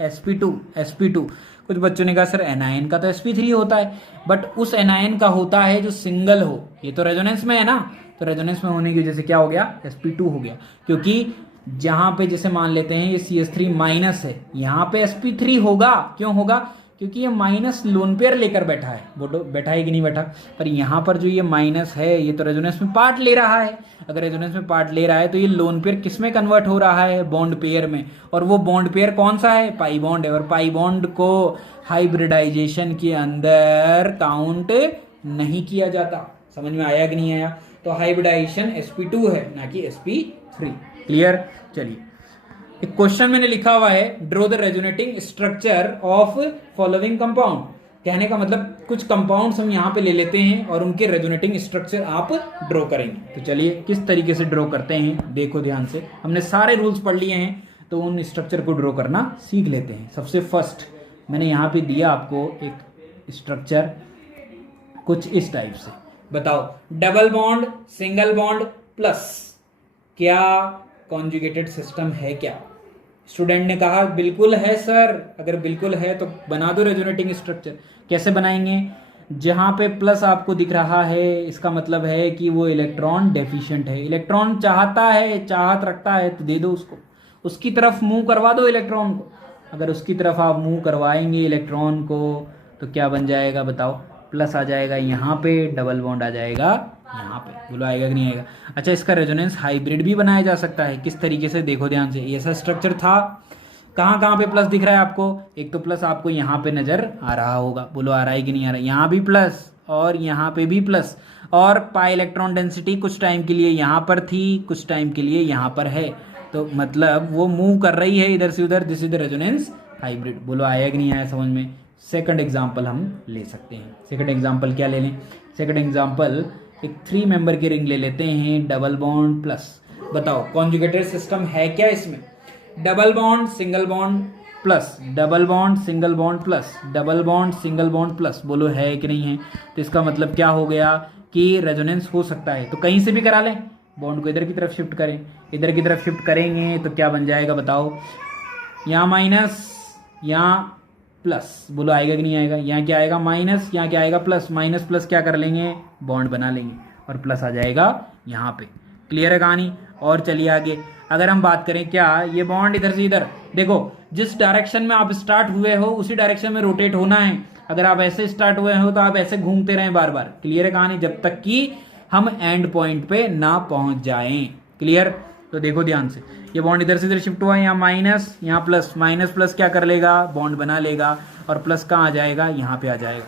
sp2 कुछ बच्चों ने कहा सर एनायन का तो sp3 होता है, बट उस एनायन का होता है जो सिंगल हो, ये तो रेजोनेंस में है ना, तो रेजोनेंस में होने की वजह से क्या हो गया sp2 हो गया, क्योंकि जहां पे जैसे मान लेते हैं ये CH3 माइनस है, यहाँ पे sp3 होगा, क्यों होगा? क्योंकि ये माइनस लोन पेयर लेकर बैठा है, वो बैठा है कि नहीं बैठा, पर यहाँ पर जो ये माइनस है ये तो रेजोनेंस में पार्ट ले रहा है, अगर रेजोनेंस में पार्ट ले रहा है तो ये लोन पेयर किस में कन्वर्ट हो रहा है? बॉन्ड पेयर में, और वो बॉन्ड पेयर कौन सा है? पाई बॉन्ड है, और पाई बॉन्ड को हाइब्रिडाइजेशन के अंदर काउंट नहीं किया जाता। समझ में आया कि नहीं आया? तो हाइब्रिडाइजेशन sp2 है ना कि sp3। क्लियर? चलिए एक क्वेश्चन मैंने लिखा हुआ है, draw the resonating structure of following compound. कहने का मतलब कुछ कंपाउंड्स हम यहाँ पे ले लेते हैं और उनके रेजोनेटिंग स्ट्रक्चर आप ड्रॉ करेंगे। तो चलिए किस तरीके से ड्रॉ करते हैं देखो ध्यान से, हमने सारे रूल्स पढ़ लिए हैं तो उन स्ट्रक्चर को ड्रॉ करना सीख लेते हैं। सबसे फर्स्ट मैंने यहाँ पे दिया आपको एक स्ट्रक्चर कुछ इस टाइप से, बताओ double bond single bond plus, क्या कॉन्जुगेटेड सिस्टम है क्या? स्टूडेंट ने कहा बिल्कुल है सर, अगर बिल्कुल है तो बना दो रेजोनेटिंग स्ट्रक्चर। कैसे बनाएंगे? जहां पे प्लस आपको दिख रहा है इसका मतलब है कि वो इलेक्ट्रॉन डेफिशिएंट है, इलेक्ट्रॉन चाहता है, चाहत रखता है तो दे दो उसको, उसकी तरफ मूव करवा दो इलेक्ट्रॉन को। अगर उसकी तरफ आप मूव करवाएंगे इलेक्ट्रॉन को तो क्या बन जाएगा बताओ? प्लस आ जाएगा यहाँ पे, डबल बॉन्ड आ जाएगा यहाँ पे, बोलो आएगा कि नहीं आएगा? अच्छा इसका रेजोनेंस हाइब्रिड भी बनाया जा सकता है, किस तरीके से देखो ध्यान से, ऐसा स्ट्रक्चर था, कहाँ कहाँ पे प्लस दिख रहा है आपको? एक तो प्लस आपको यहाँ पे नजर आ रहा होगा, बोलो आ रहा है कि नहीं आ रहा है? यहाँ भी प्लस और यहाँ पे भी प्लस, और पाई इलेक्ट्रॉन डेंसिटी कुछ टाइम के लिए यहाँ पर थी, कुछ टाइम के लिए यहाँ पर है, तो मतलब वो मूव कर रही है इधर से उधर, this is the resonance hybrid. बोलो आया कि नहीं आया समझ में? सेकंड एग्जांपल हम ले सकते हैं। सेकंड एग्जांपल क्या ले लें? सेकंड एग्जांपल एक 3 मेंबर की रिंग ले लेते हैं, डबल बॉन्ड प्लस। बताओ कॉन्जुगेटेड सिस्टम है क्या इसमें? Double bond single bond plus, double bond single bond plus, double bond single bond plus, बोलो है कि नहीं है? तो इसका मतलब क्या हो गया कि रेजोनेंस हो सकता है, तो कहीं से भी करा लें, बॉन्ड को इधर की तरफ शिफ्ट करें, इधर की तरफ शिफ्ट करेंगे तो क्या बन जाएगा बताओ? यहाँ माइनस, यहाँ प्लस, बोलो आएगा कि नहीं आएगा? यहाँ क्या आएगा? माइनस, यहाँ क्या आएगा? प्लस, माइनस प्लस क्या कर लेंगे? बॉन्ड बना लेंगे और प्लस आ जाएगा यहाँ पे। क्लियर है कहानी? और चलिए आगे, अगर हम बात करें क्या, ये बॉन्ड इधर से इधर, देखो जिस डायरेक्शन में आप स्टार्ट हुए हो उसी डायरेक्शन में रोटेट होना है। अगर आप ऐसे स्टार्ट हुए हो तो आप ऐसे घूमते रहें बार बार। क्लियर है कहानी? जब तक कि हम एंड पॉइंट पे ना पहुंच जाएं। क्लियर? तो देखो ध्यान से, ये बॉन्ड इधर से इधर शिफ्ट हुआ है, यहाँ माइनस, यहाँ प्लस, माइनस प्लस क्या कर लेगा? बॉन्ड बना लेगा, और प्लस कहाँ आ जाएगा? यहाँ पे आ जाएगा।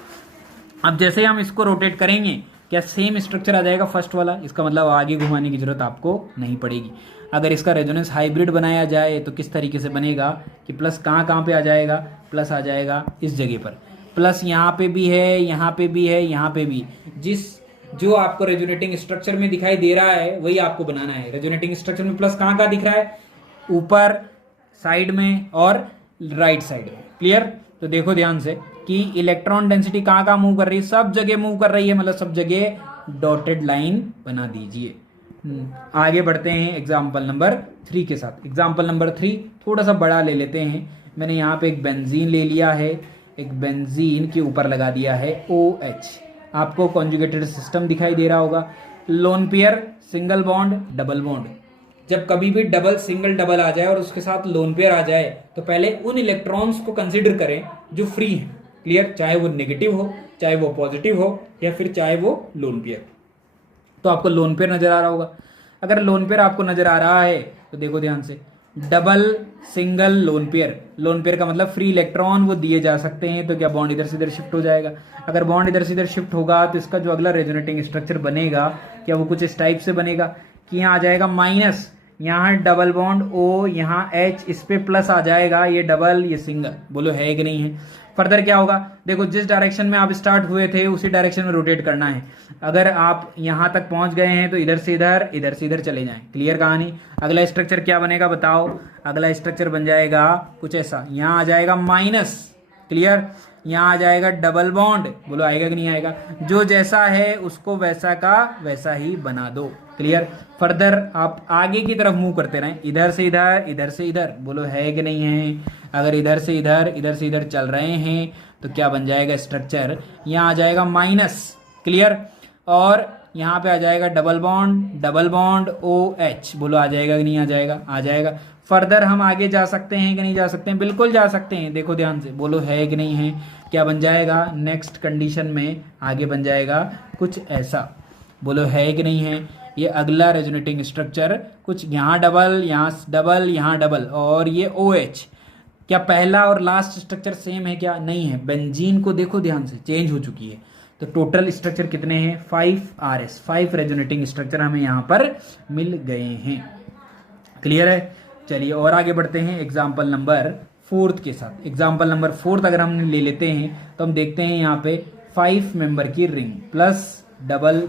अब जैसे हम इसको रोटेट करेंगे क्या सेम स्ट्रक्चर आ जाएगा फर्स्ट वाला? इसका मतलब आगे घुमाने की जरूरत आपको नहीं पड़ेगी। अगर इसका रेजोनेंस हाइब्रिड बनाया जाए तो किस तरीके से बनेगा कि प्लस कहाँ कहाँ पे आ जाएगा? प्लस आ जाएगा इस जगह पर, प्लस यहाँ पे भी है, यहाँ पे भी है, यहाँ पे भी, जो आपको रेजोनेटिंग स्ट्रक्चर में दिखाई दे रहा है वही आपको बनाना है। रेजोनेटिंग स्ट्रक्चर में प्लस कहाँ कहाँ दिख रहा है? ऊपर साइड में और राइट साइड में। क्लियर? तो देखो ध्यान से कि इलेक्ट्रॉन डेंसिटी कहाँ कहाँ मूव कर रही है? सब जगह मूव कर रही है, मतलब सब जगह डॉटेड लाइन बना दीजिए। आगे बढ़ते हैं एग्जाम्पल नंबर 3 के साथ। एग्जाम्पल नंबर 3 थोड़ा सा बड़ा ले लेते हैं, मैंने यहाँ पे एक बेंजीन ले लिया है, एक बेंजीन के ऊपर लगा दिया है OH। आपको कॉन्जुगेटेड सिस्टम दिखाई दे रहा होगा। Lone pair, single bond, double bond. जब कभी भी डबल सिंगल डबल आ जाए और उसके साथ लोन पेयर आ जाए तो पहले उन इलेक्ट्रॉन्स को कंसिडर करें जो फ्री हैं। क्लियर? चाहे वो नेगेटिव हो, चाहे वो पॉजिटिव हो, या फिर चाहे वो लोन पेयर। तो आपको लोन पेयर नजर आ रहा होगा। अगर लोन पेयर आपको नजर आ रहा है तो देखो ध्यान से, double single lone pair. Lone pair का मतलब फ्री इलेक्ट्रॉन वो दिए जा सकते हैं, तो क्या बॉन्ड इधर से इधर शिफ्ट हो जाएगा? अगर बॉन्ड इधर से इधर शिफ्ट होगा तो इसका जो अगला रेजोनेटिंग स्ट्रक्चर बनेगा क्या वो कुछ इस टाइप से बनेगा कि यहाँ आ जाएगा माइनस, यहाँ डबल बॉन्ड O, यहाँ H, इस पे प्लस आ जाएगा, ये डबल ये सिंगल। बोलो है कि नहीं है? फर्दर क्या होगा? देखो जिस डायरेक्शन में आप स्टार्ट हुए थे उसी डायरेक्शन में रोटेट करना है। अगर आप यहाँ तक पहुंच गए हैं तो इधर से इधर चले जाएं। क्लियर कहानी? अगला स्ट्रक्चर क्या बनेगा बताओ? अगला स्ट्रक्चर बन जाएगा कुछ ऐसा, यहाँ आ जाएगा माइनस। क्लियर? यहाँ आ जाएगा डबल बॉन्ड। बोलो आएगा कि नहीं आएगा? जो जैसा है उसको वैसा का वैसा ही बना दो। क्लियर? फर्दर आप आगे की तरफ मूव करते रहें, इधर से इधर। बोलो है कि नहीं है? अगर इधर से इधर चल रहे हैं तो क्या बन जाएगा स्ट्रक्चर? यहाँ आ जाएगा माइनस। क्लियर? और यहाँ पे आ जाएगा डबल बॉन्ड OH। बोलो आ जाएगा कि नहीं आ जाएगा? आ जाएगा। फर्दर हम आगे जा सकते हैं कि नहीं जा सकते हैं? बिल्कुल जा सकते हैं। देखो ध्यान से, बोलो है कि नहीं है? क्या बन जाएगा? नेक्स्ट कंडीशन में आगे बन जाएगा कुछ ऐसा। बोलो है कि नहीं है? ये अगला रेजोनेटिंग स्ट्रक्चर कुछ यहाँ डबल, यहाँ डबल और ये OH। क्या पहला और लास्ट स्ट्रक्चर सेम है क्या? नहीं है। बेंजीन को देखो ध्यान से, चेंज हो चुकी है। तो टोटल स्ट्रक्चर कितने हैं? 5 5 रेजोनेटिंग स्ट्रक्चर हमें यहाँ पर मिल गए हैं। क्लियर है? चलिए और आगे बढ़ते हैं एग्जाम्पल नंबर 4 के साथ। एग्जाम्पल नंबर 4 अगर हम ले लेते हैं तो हम देखते हैं यहाँ पे 5 मेंबर की रिंग प्लस डबल।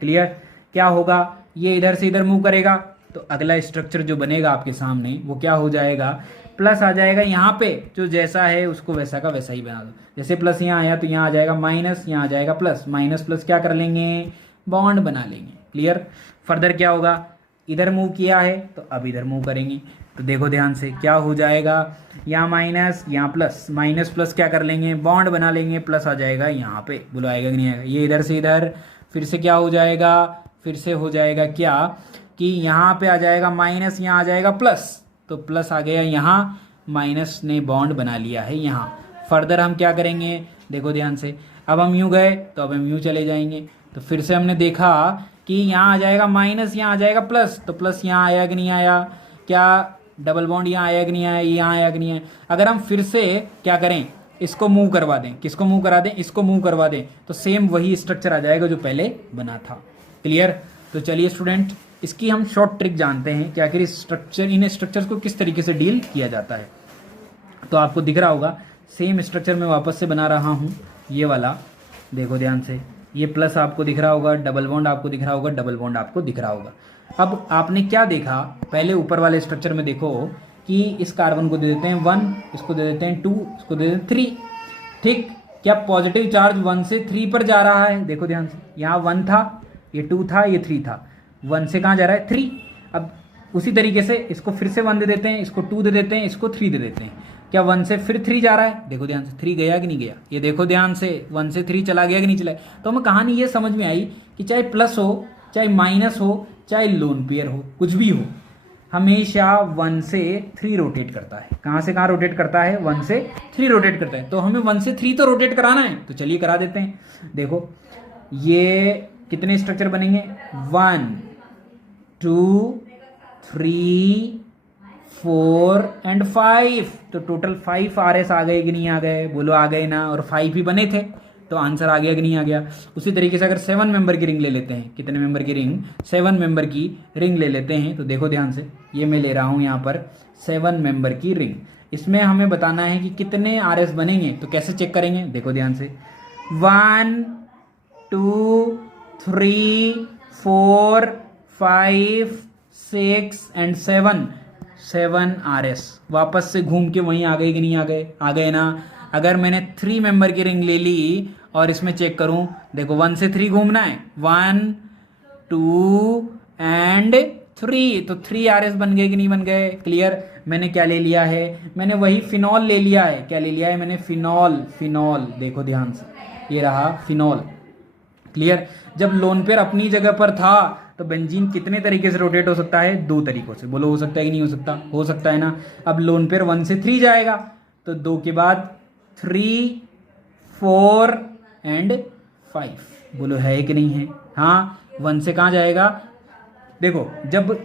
क्लियर? क्या होगा? ये इधर से इधर मूव करेगा तो अगला स्ट्रक्चर जो बनेगा आपके सामने वो क्या हो जाएगा? प्लस आ जाएगा। यहाँ पे जो जैसा है उसको वैसा का वैसा ही बना दो। जैसे प्लस यहाँ आया तो यहाँ आ जाएगा माइनस, यहाँ आ जाएगा प्लस। माइनस प्लस क्या कर लेंगे? बॉन्ड बना लेंगे। क्लियर? फर्दर क्या होगा? इधर मूव किया है तो अब इधर मूव करेंगे। तो देखो ध्यान से क्या हो जाएगा? यहाँ माइनस, यहाँ प्लस। माइनस प्लस क्या कर लेंगे? बॉन्ड बना लेंगे। प्लस आ जाएगा यहाँ पे। बोलो आएगा कि नहीं आएगा? ये इधर से इधर फिर से क्या हो जाएगा? फिर से हो जाएगा क्या कि यहाँ पे आ जाएगा माइनस, यहाँ आ जाएगा प्लस। तो प्लस आ गया यहाँ, माइनस ने बॉन्ड बना लिया है यहाँ। फर्दर हम क्या करेंगे? देखो ध्यान से, अब हम यूँ गए तो अब हम यूँ चले जाएंगे। तो फिर से हमने देखा कि यहाँ आ जाएगा माइनस, यहाँ आ जाएगा प्लस। तो प्लस यहाँ आया कि नहीं आया? क्या डबल बॉन्ड यहाँ आया कि नहीं आया? यहाँ आया कि नहीं आया? अगर हम फिर से क्या करें? इसको मूव करवा दें। किसको मूव करा दें? इसको मूव करवा दें तो सेम वही स्ट्रक्चर आ जाएगा जो पहले बना था। क्लियर? तो चलिए स्टूडेंट, इसकी हम शॉर्ट ट्रिक जानते हैं कि आखिर इन स्ट्रक्चर्स को किस तरीके से डील किया जाता है। तो आपको दिख रहा होगा सेम स्ट्रक्चर मैं वापस से बना रहा हूँ, ये वाला। देखो ध्यान से, ये प्लस आपको दिख रहा होगा, डबल बॉन्ड आपको दिख रहा होगा, डबल बॉन्ड आपको दिख रहा होगा। अब आपने क्या देखा? पहले ऊपर वाले स्ट्रक्चर में देखो कि इस कार्बन को दे देते हैं 1, इसको दे देते हैं 2, इसको दे देते हैं 3। ठीक? क्या पॉजिटिव चार्ज 1 से 3 पर जा रहा है? देखो ध्यान से, यहाँ 1 था, ये 2 था, ये 3 था। 1 से कहाँ जा रहा है? 3। अब उसी तरीके से इसको फिर से 1 दे देते हैं, इसको 2 दे देते हैं, इसको 3 दे देते हैं। क्या 1 से फिर 3 जा रहा है? देखो ध्यान से, 3 गया कि नहीं गया? ये देखो ध्यान से, 1 से 3 चला गया कि नहीं चला? तो हमें कहानी ये समझ में आई कि चाहे प्लस हो, चाहे माइनस हो, चाहे लोन पेयर हो, कुछ भी हो, हमेशा 1 से 3 रोटेट करता है। कहाँ से कहाँ रोटेट करता है? 1 से 3 रोटेट करता है। तो हमें 1 से 3 तो रोटेट कराना है, तो चलिए करा देते हैं। देखो ये कितने स्ट्रक्चर बनेंगे? 1 2 3 4 एंड 5। तो टोटल 5 RS आ गए कि नहीं आ गए? बोलो आ गए ना। और 5 ही बने थे तो आंसर आ गया कि नहीं आ गया? उसी तरीके से अगर 7 मेंबर की रिंग ले लेते हैं, कितने मेंबर की रिंग? 7 मेंबर की रिंग ले लेते हैं। तो देखो ध्यान से, ये मैं ले रहा हूं यहाँ पर 7 मेंबर की रिंग। इसमें हमें बताना है कि कितने RS बनेंगे। तो कैसे चेक करेंगे? देखो ध्यान से, 1 2 3 4 5 6 एंड 7 RS। वापस से घूम के वहीं आ गए कि नहीं आ गए? आ गए ना। अगर मैंने 3 मेंबर की रिंग ले ली और इसमें चेक करूं, देखो 1 से 3 घूमना है, 1 2 एंड 3, तो 3 RS बन गए कि नहीं बन गए? क्लियर। मैंने क्या ले लिया है? मैंने वही फिनॉल ले लिया है। क्या ले लिया है मैंने? फिनॉल। फिनॉल देखो ध्यान से, ये रहा फिनॉल। क्लियर। जब लोन पेयर अपनी जगह पर था तो बेंजीन कितने तरीके से रोटेट हो सकता है? 2 तरीकों से। बोलो हो सकता है कि नहीं हो सकता? हो सकता है ना। अब लोन पेयर 1 से 3 जाएगा तो 2 के बाद 3, 4 एंड 5। बोलो है कि नहीं है? हाँ। 1 से कहाँ जाएगा? देखो जब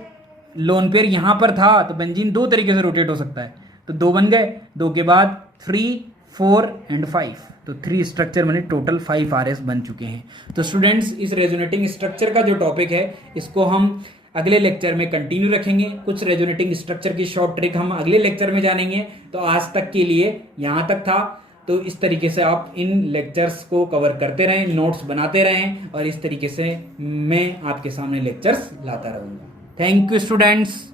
लोन पेयर यहां पर था तो बेंजीन 2 तरीके से रोटेट हो सकता है, तो 2 बन गए। 2 के बाद 3, 4 एंड 5, तो 3 स्ट्रक्चर मैंने टोटल 5 RS बन चुके हैं। तो स्टूडेंट्स इस रेजोनेटिंग स्ट्रक्चर का जो टॉपिक है इसको हम अगले लेक्चर में कंटिन्यू रखेंगे। कुछ रेजोनेटिंग स्ट्रक्चर की शॉर्ट ट्रिक हम अगले लेक्चर में जानेंगे। तो आज तक के लिए यहाँ तक था। तो इस तरीके से आप इन लेक्चर्स को कवर करते रहें, नोट्स बनाते रहें और इस तरीके से मैं आपके सामने लेक्चर्स लाता रहूँगा। Thank you students.